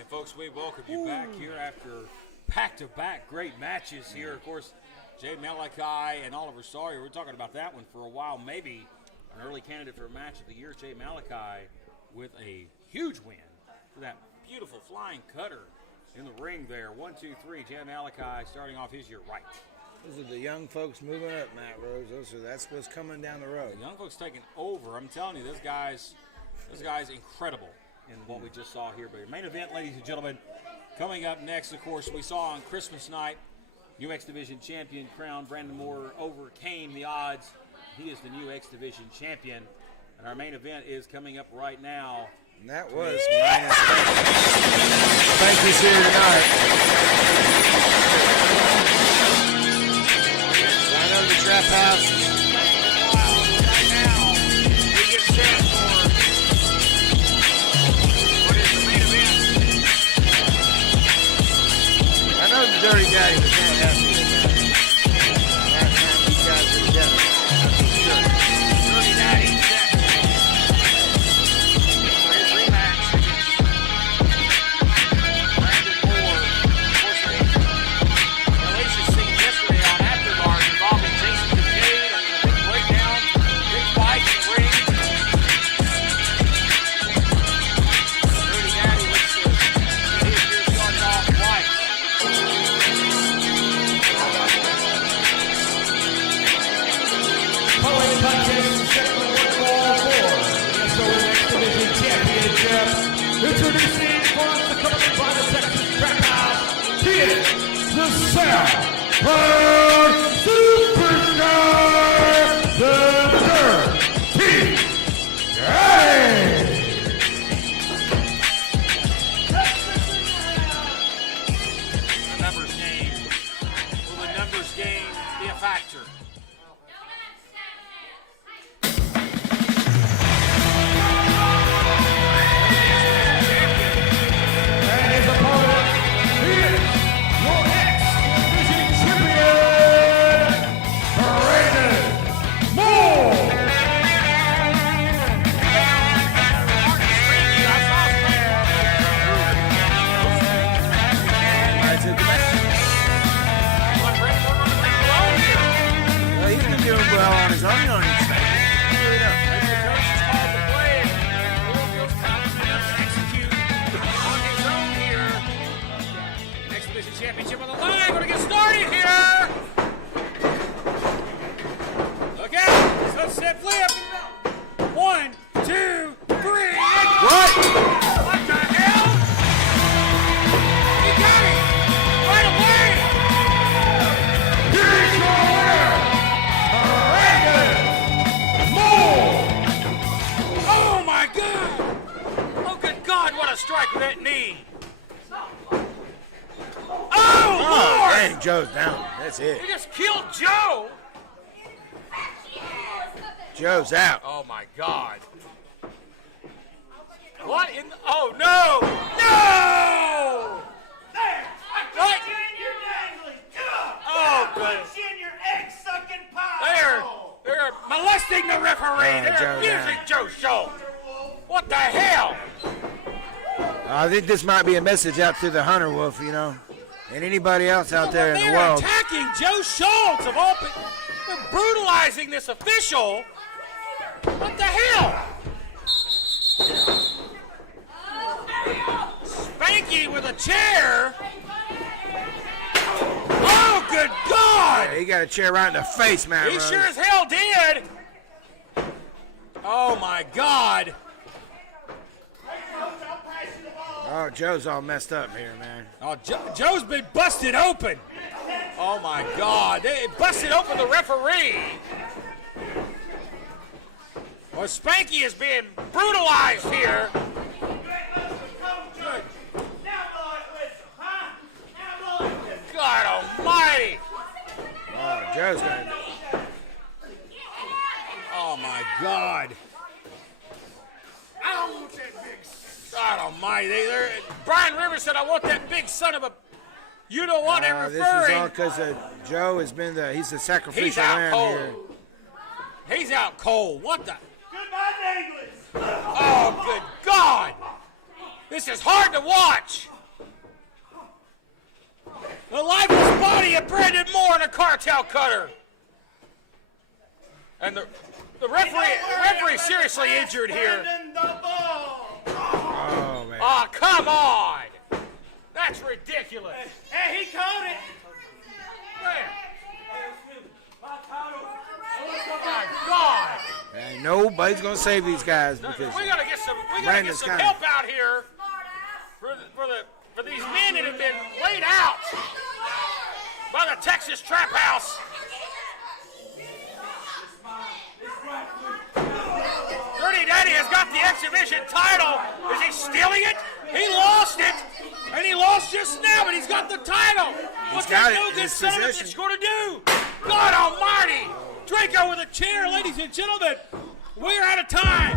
And folks, we welcome you back here after back-to-back great matches here. Of course, Jay Malachi and Oliver Sawyer. We're talking about that one for a while. Maybe an early candidate for match of the year. Jay Malachi with a huge win for that beautiful flying cutter in the ring there. 1, 2, 3. Jay Malachi starting off his year right. Those are the young folks moving up, Matt Rose. That's what's coming down the road. The young folks taking over. I'm telling you, this guy's incredible in what we just saw here. But your main event, ladies and gentlemen, coming up next, of course, we saw on Christmas night, new X Division champion crowned. Brandon Moore overcame the odds. He is the new X Division champion. And our main event is coming up right now. And that was minus Spanky's here tonight. Right over the trap house. Right now, we get set for what is the main event. I know the Dirty Daddy was not happy with that. Last time these guys were together. That's for sure. Dirty Daddy set. His rematch against Brandon Moore. Of course, Malachi seen yesterday on Aftermark involving Jason Kincaid and a big breakdown, big fight in the ring. Dirty Daddy looks to get his year started off right. Following contest, second one ball for the SOS Division Championship. Introducing for us to come up by the Texas Track House. He is the South Superstar, the Dirty Daddy. The numbers game. Will the numbers game be a factor? And his opponent is your X-Division champion, Brandon Moore. Well, he's been doing well on his own. On his side. Really don't. Championship on the line. We're going to get started here. Look out. Let's set flip. 1, 2, 3. What? What the hell? He got it right away. Here's your winner, Brandon Moore. Oh, my God. Oh, good God. What a strike with that knee. Oh, Lord. Dang, Joe's down. That's it. He just killed Joe. Joe's out. Oh, my God. What in the, oh, no. No. There! I What? put you in your dangling! Oh, I good. put you in your egg-sucking pie! They're molesting the referee. They're Joe abusing down. Joe Schultz. What the hell? I think this might be a message out to the Hunter Wolf, you know, and anybody else out there in the They're world. attacking Joe Schultz of all people. They're brutalizing this official. What the hell? Spanky with a chair. Oh, good God! He got a chair right in the face, man. He sure as hell did. Oh, my God. Oh, Joe's all messed up here, man. Oh, Joe's been busted open. Oh, my God. They busted open the referee. Well, Spanky is being brutalized here. God almighty. Oh, Joe's gonna. Oh, my God. I don't want that big God almighty. Brian Rivers said, I want that big son of a... You know what? They're This is referring. all because Joe has been he's the sacrificial He's out lamb cold. here. He's out cold. What the? Goodbye, English! Oh, good God. This is hard to watch. The lifeless body of Brandon Moore in a cartel cutter. And the referee seriously injured here. Oh, man. Oh, come on. That's ridiculous. Hey, he caught it. Where? My God. Ain't nobody's going to save these guys because We gotta get some Brandon's got help out here for these men that have been laid out by the Texas Trap House. Dirty Daddy has got the exhibition title. Is he stealing it? He lost it, and he lost just now, but he's got the title. What's that no good son of a bitch going to do? God Almighty! Draco with a chair, ladies and gentlemen. We're out of time.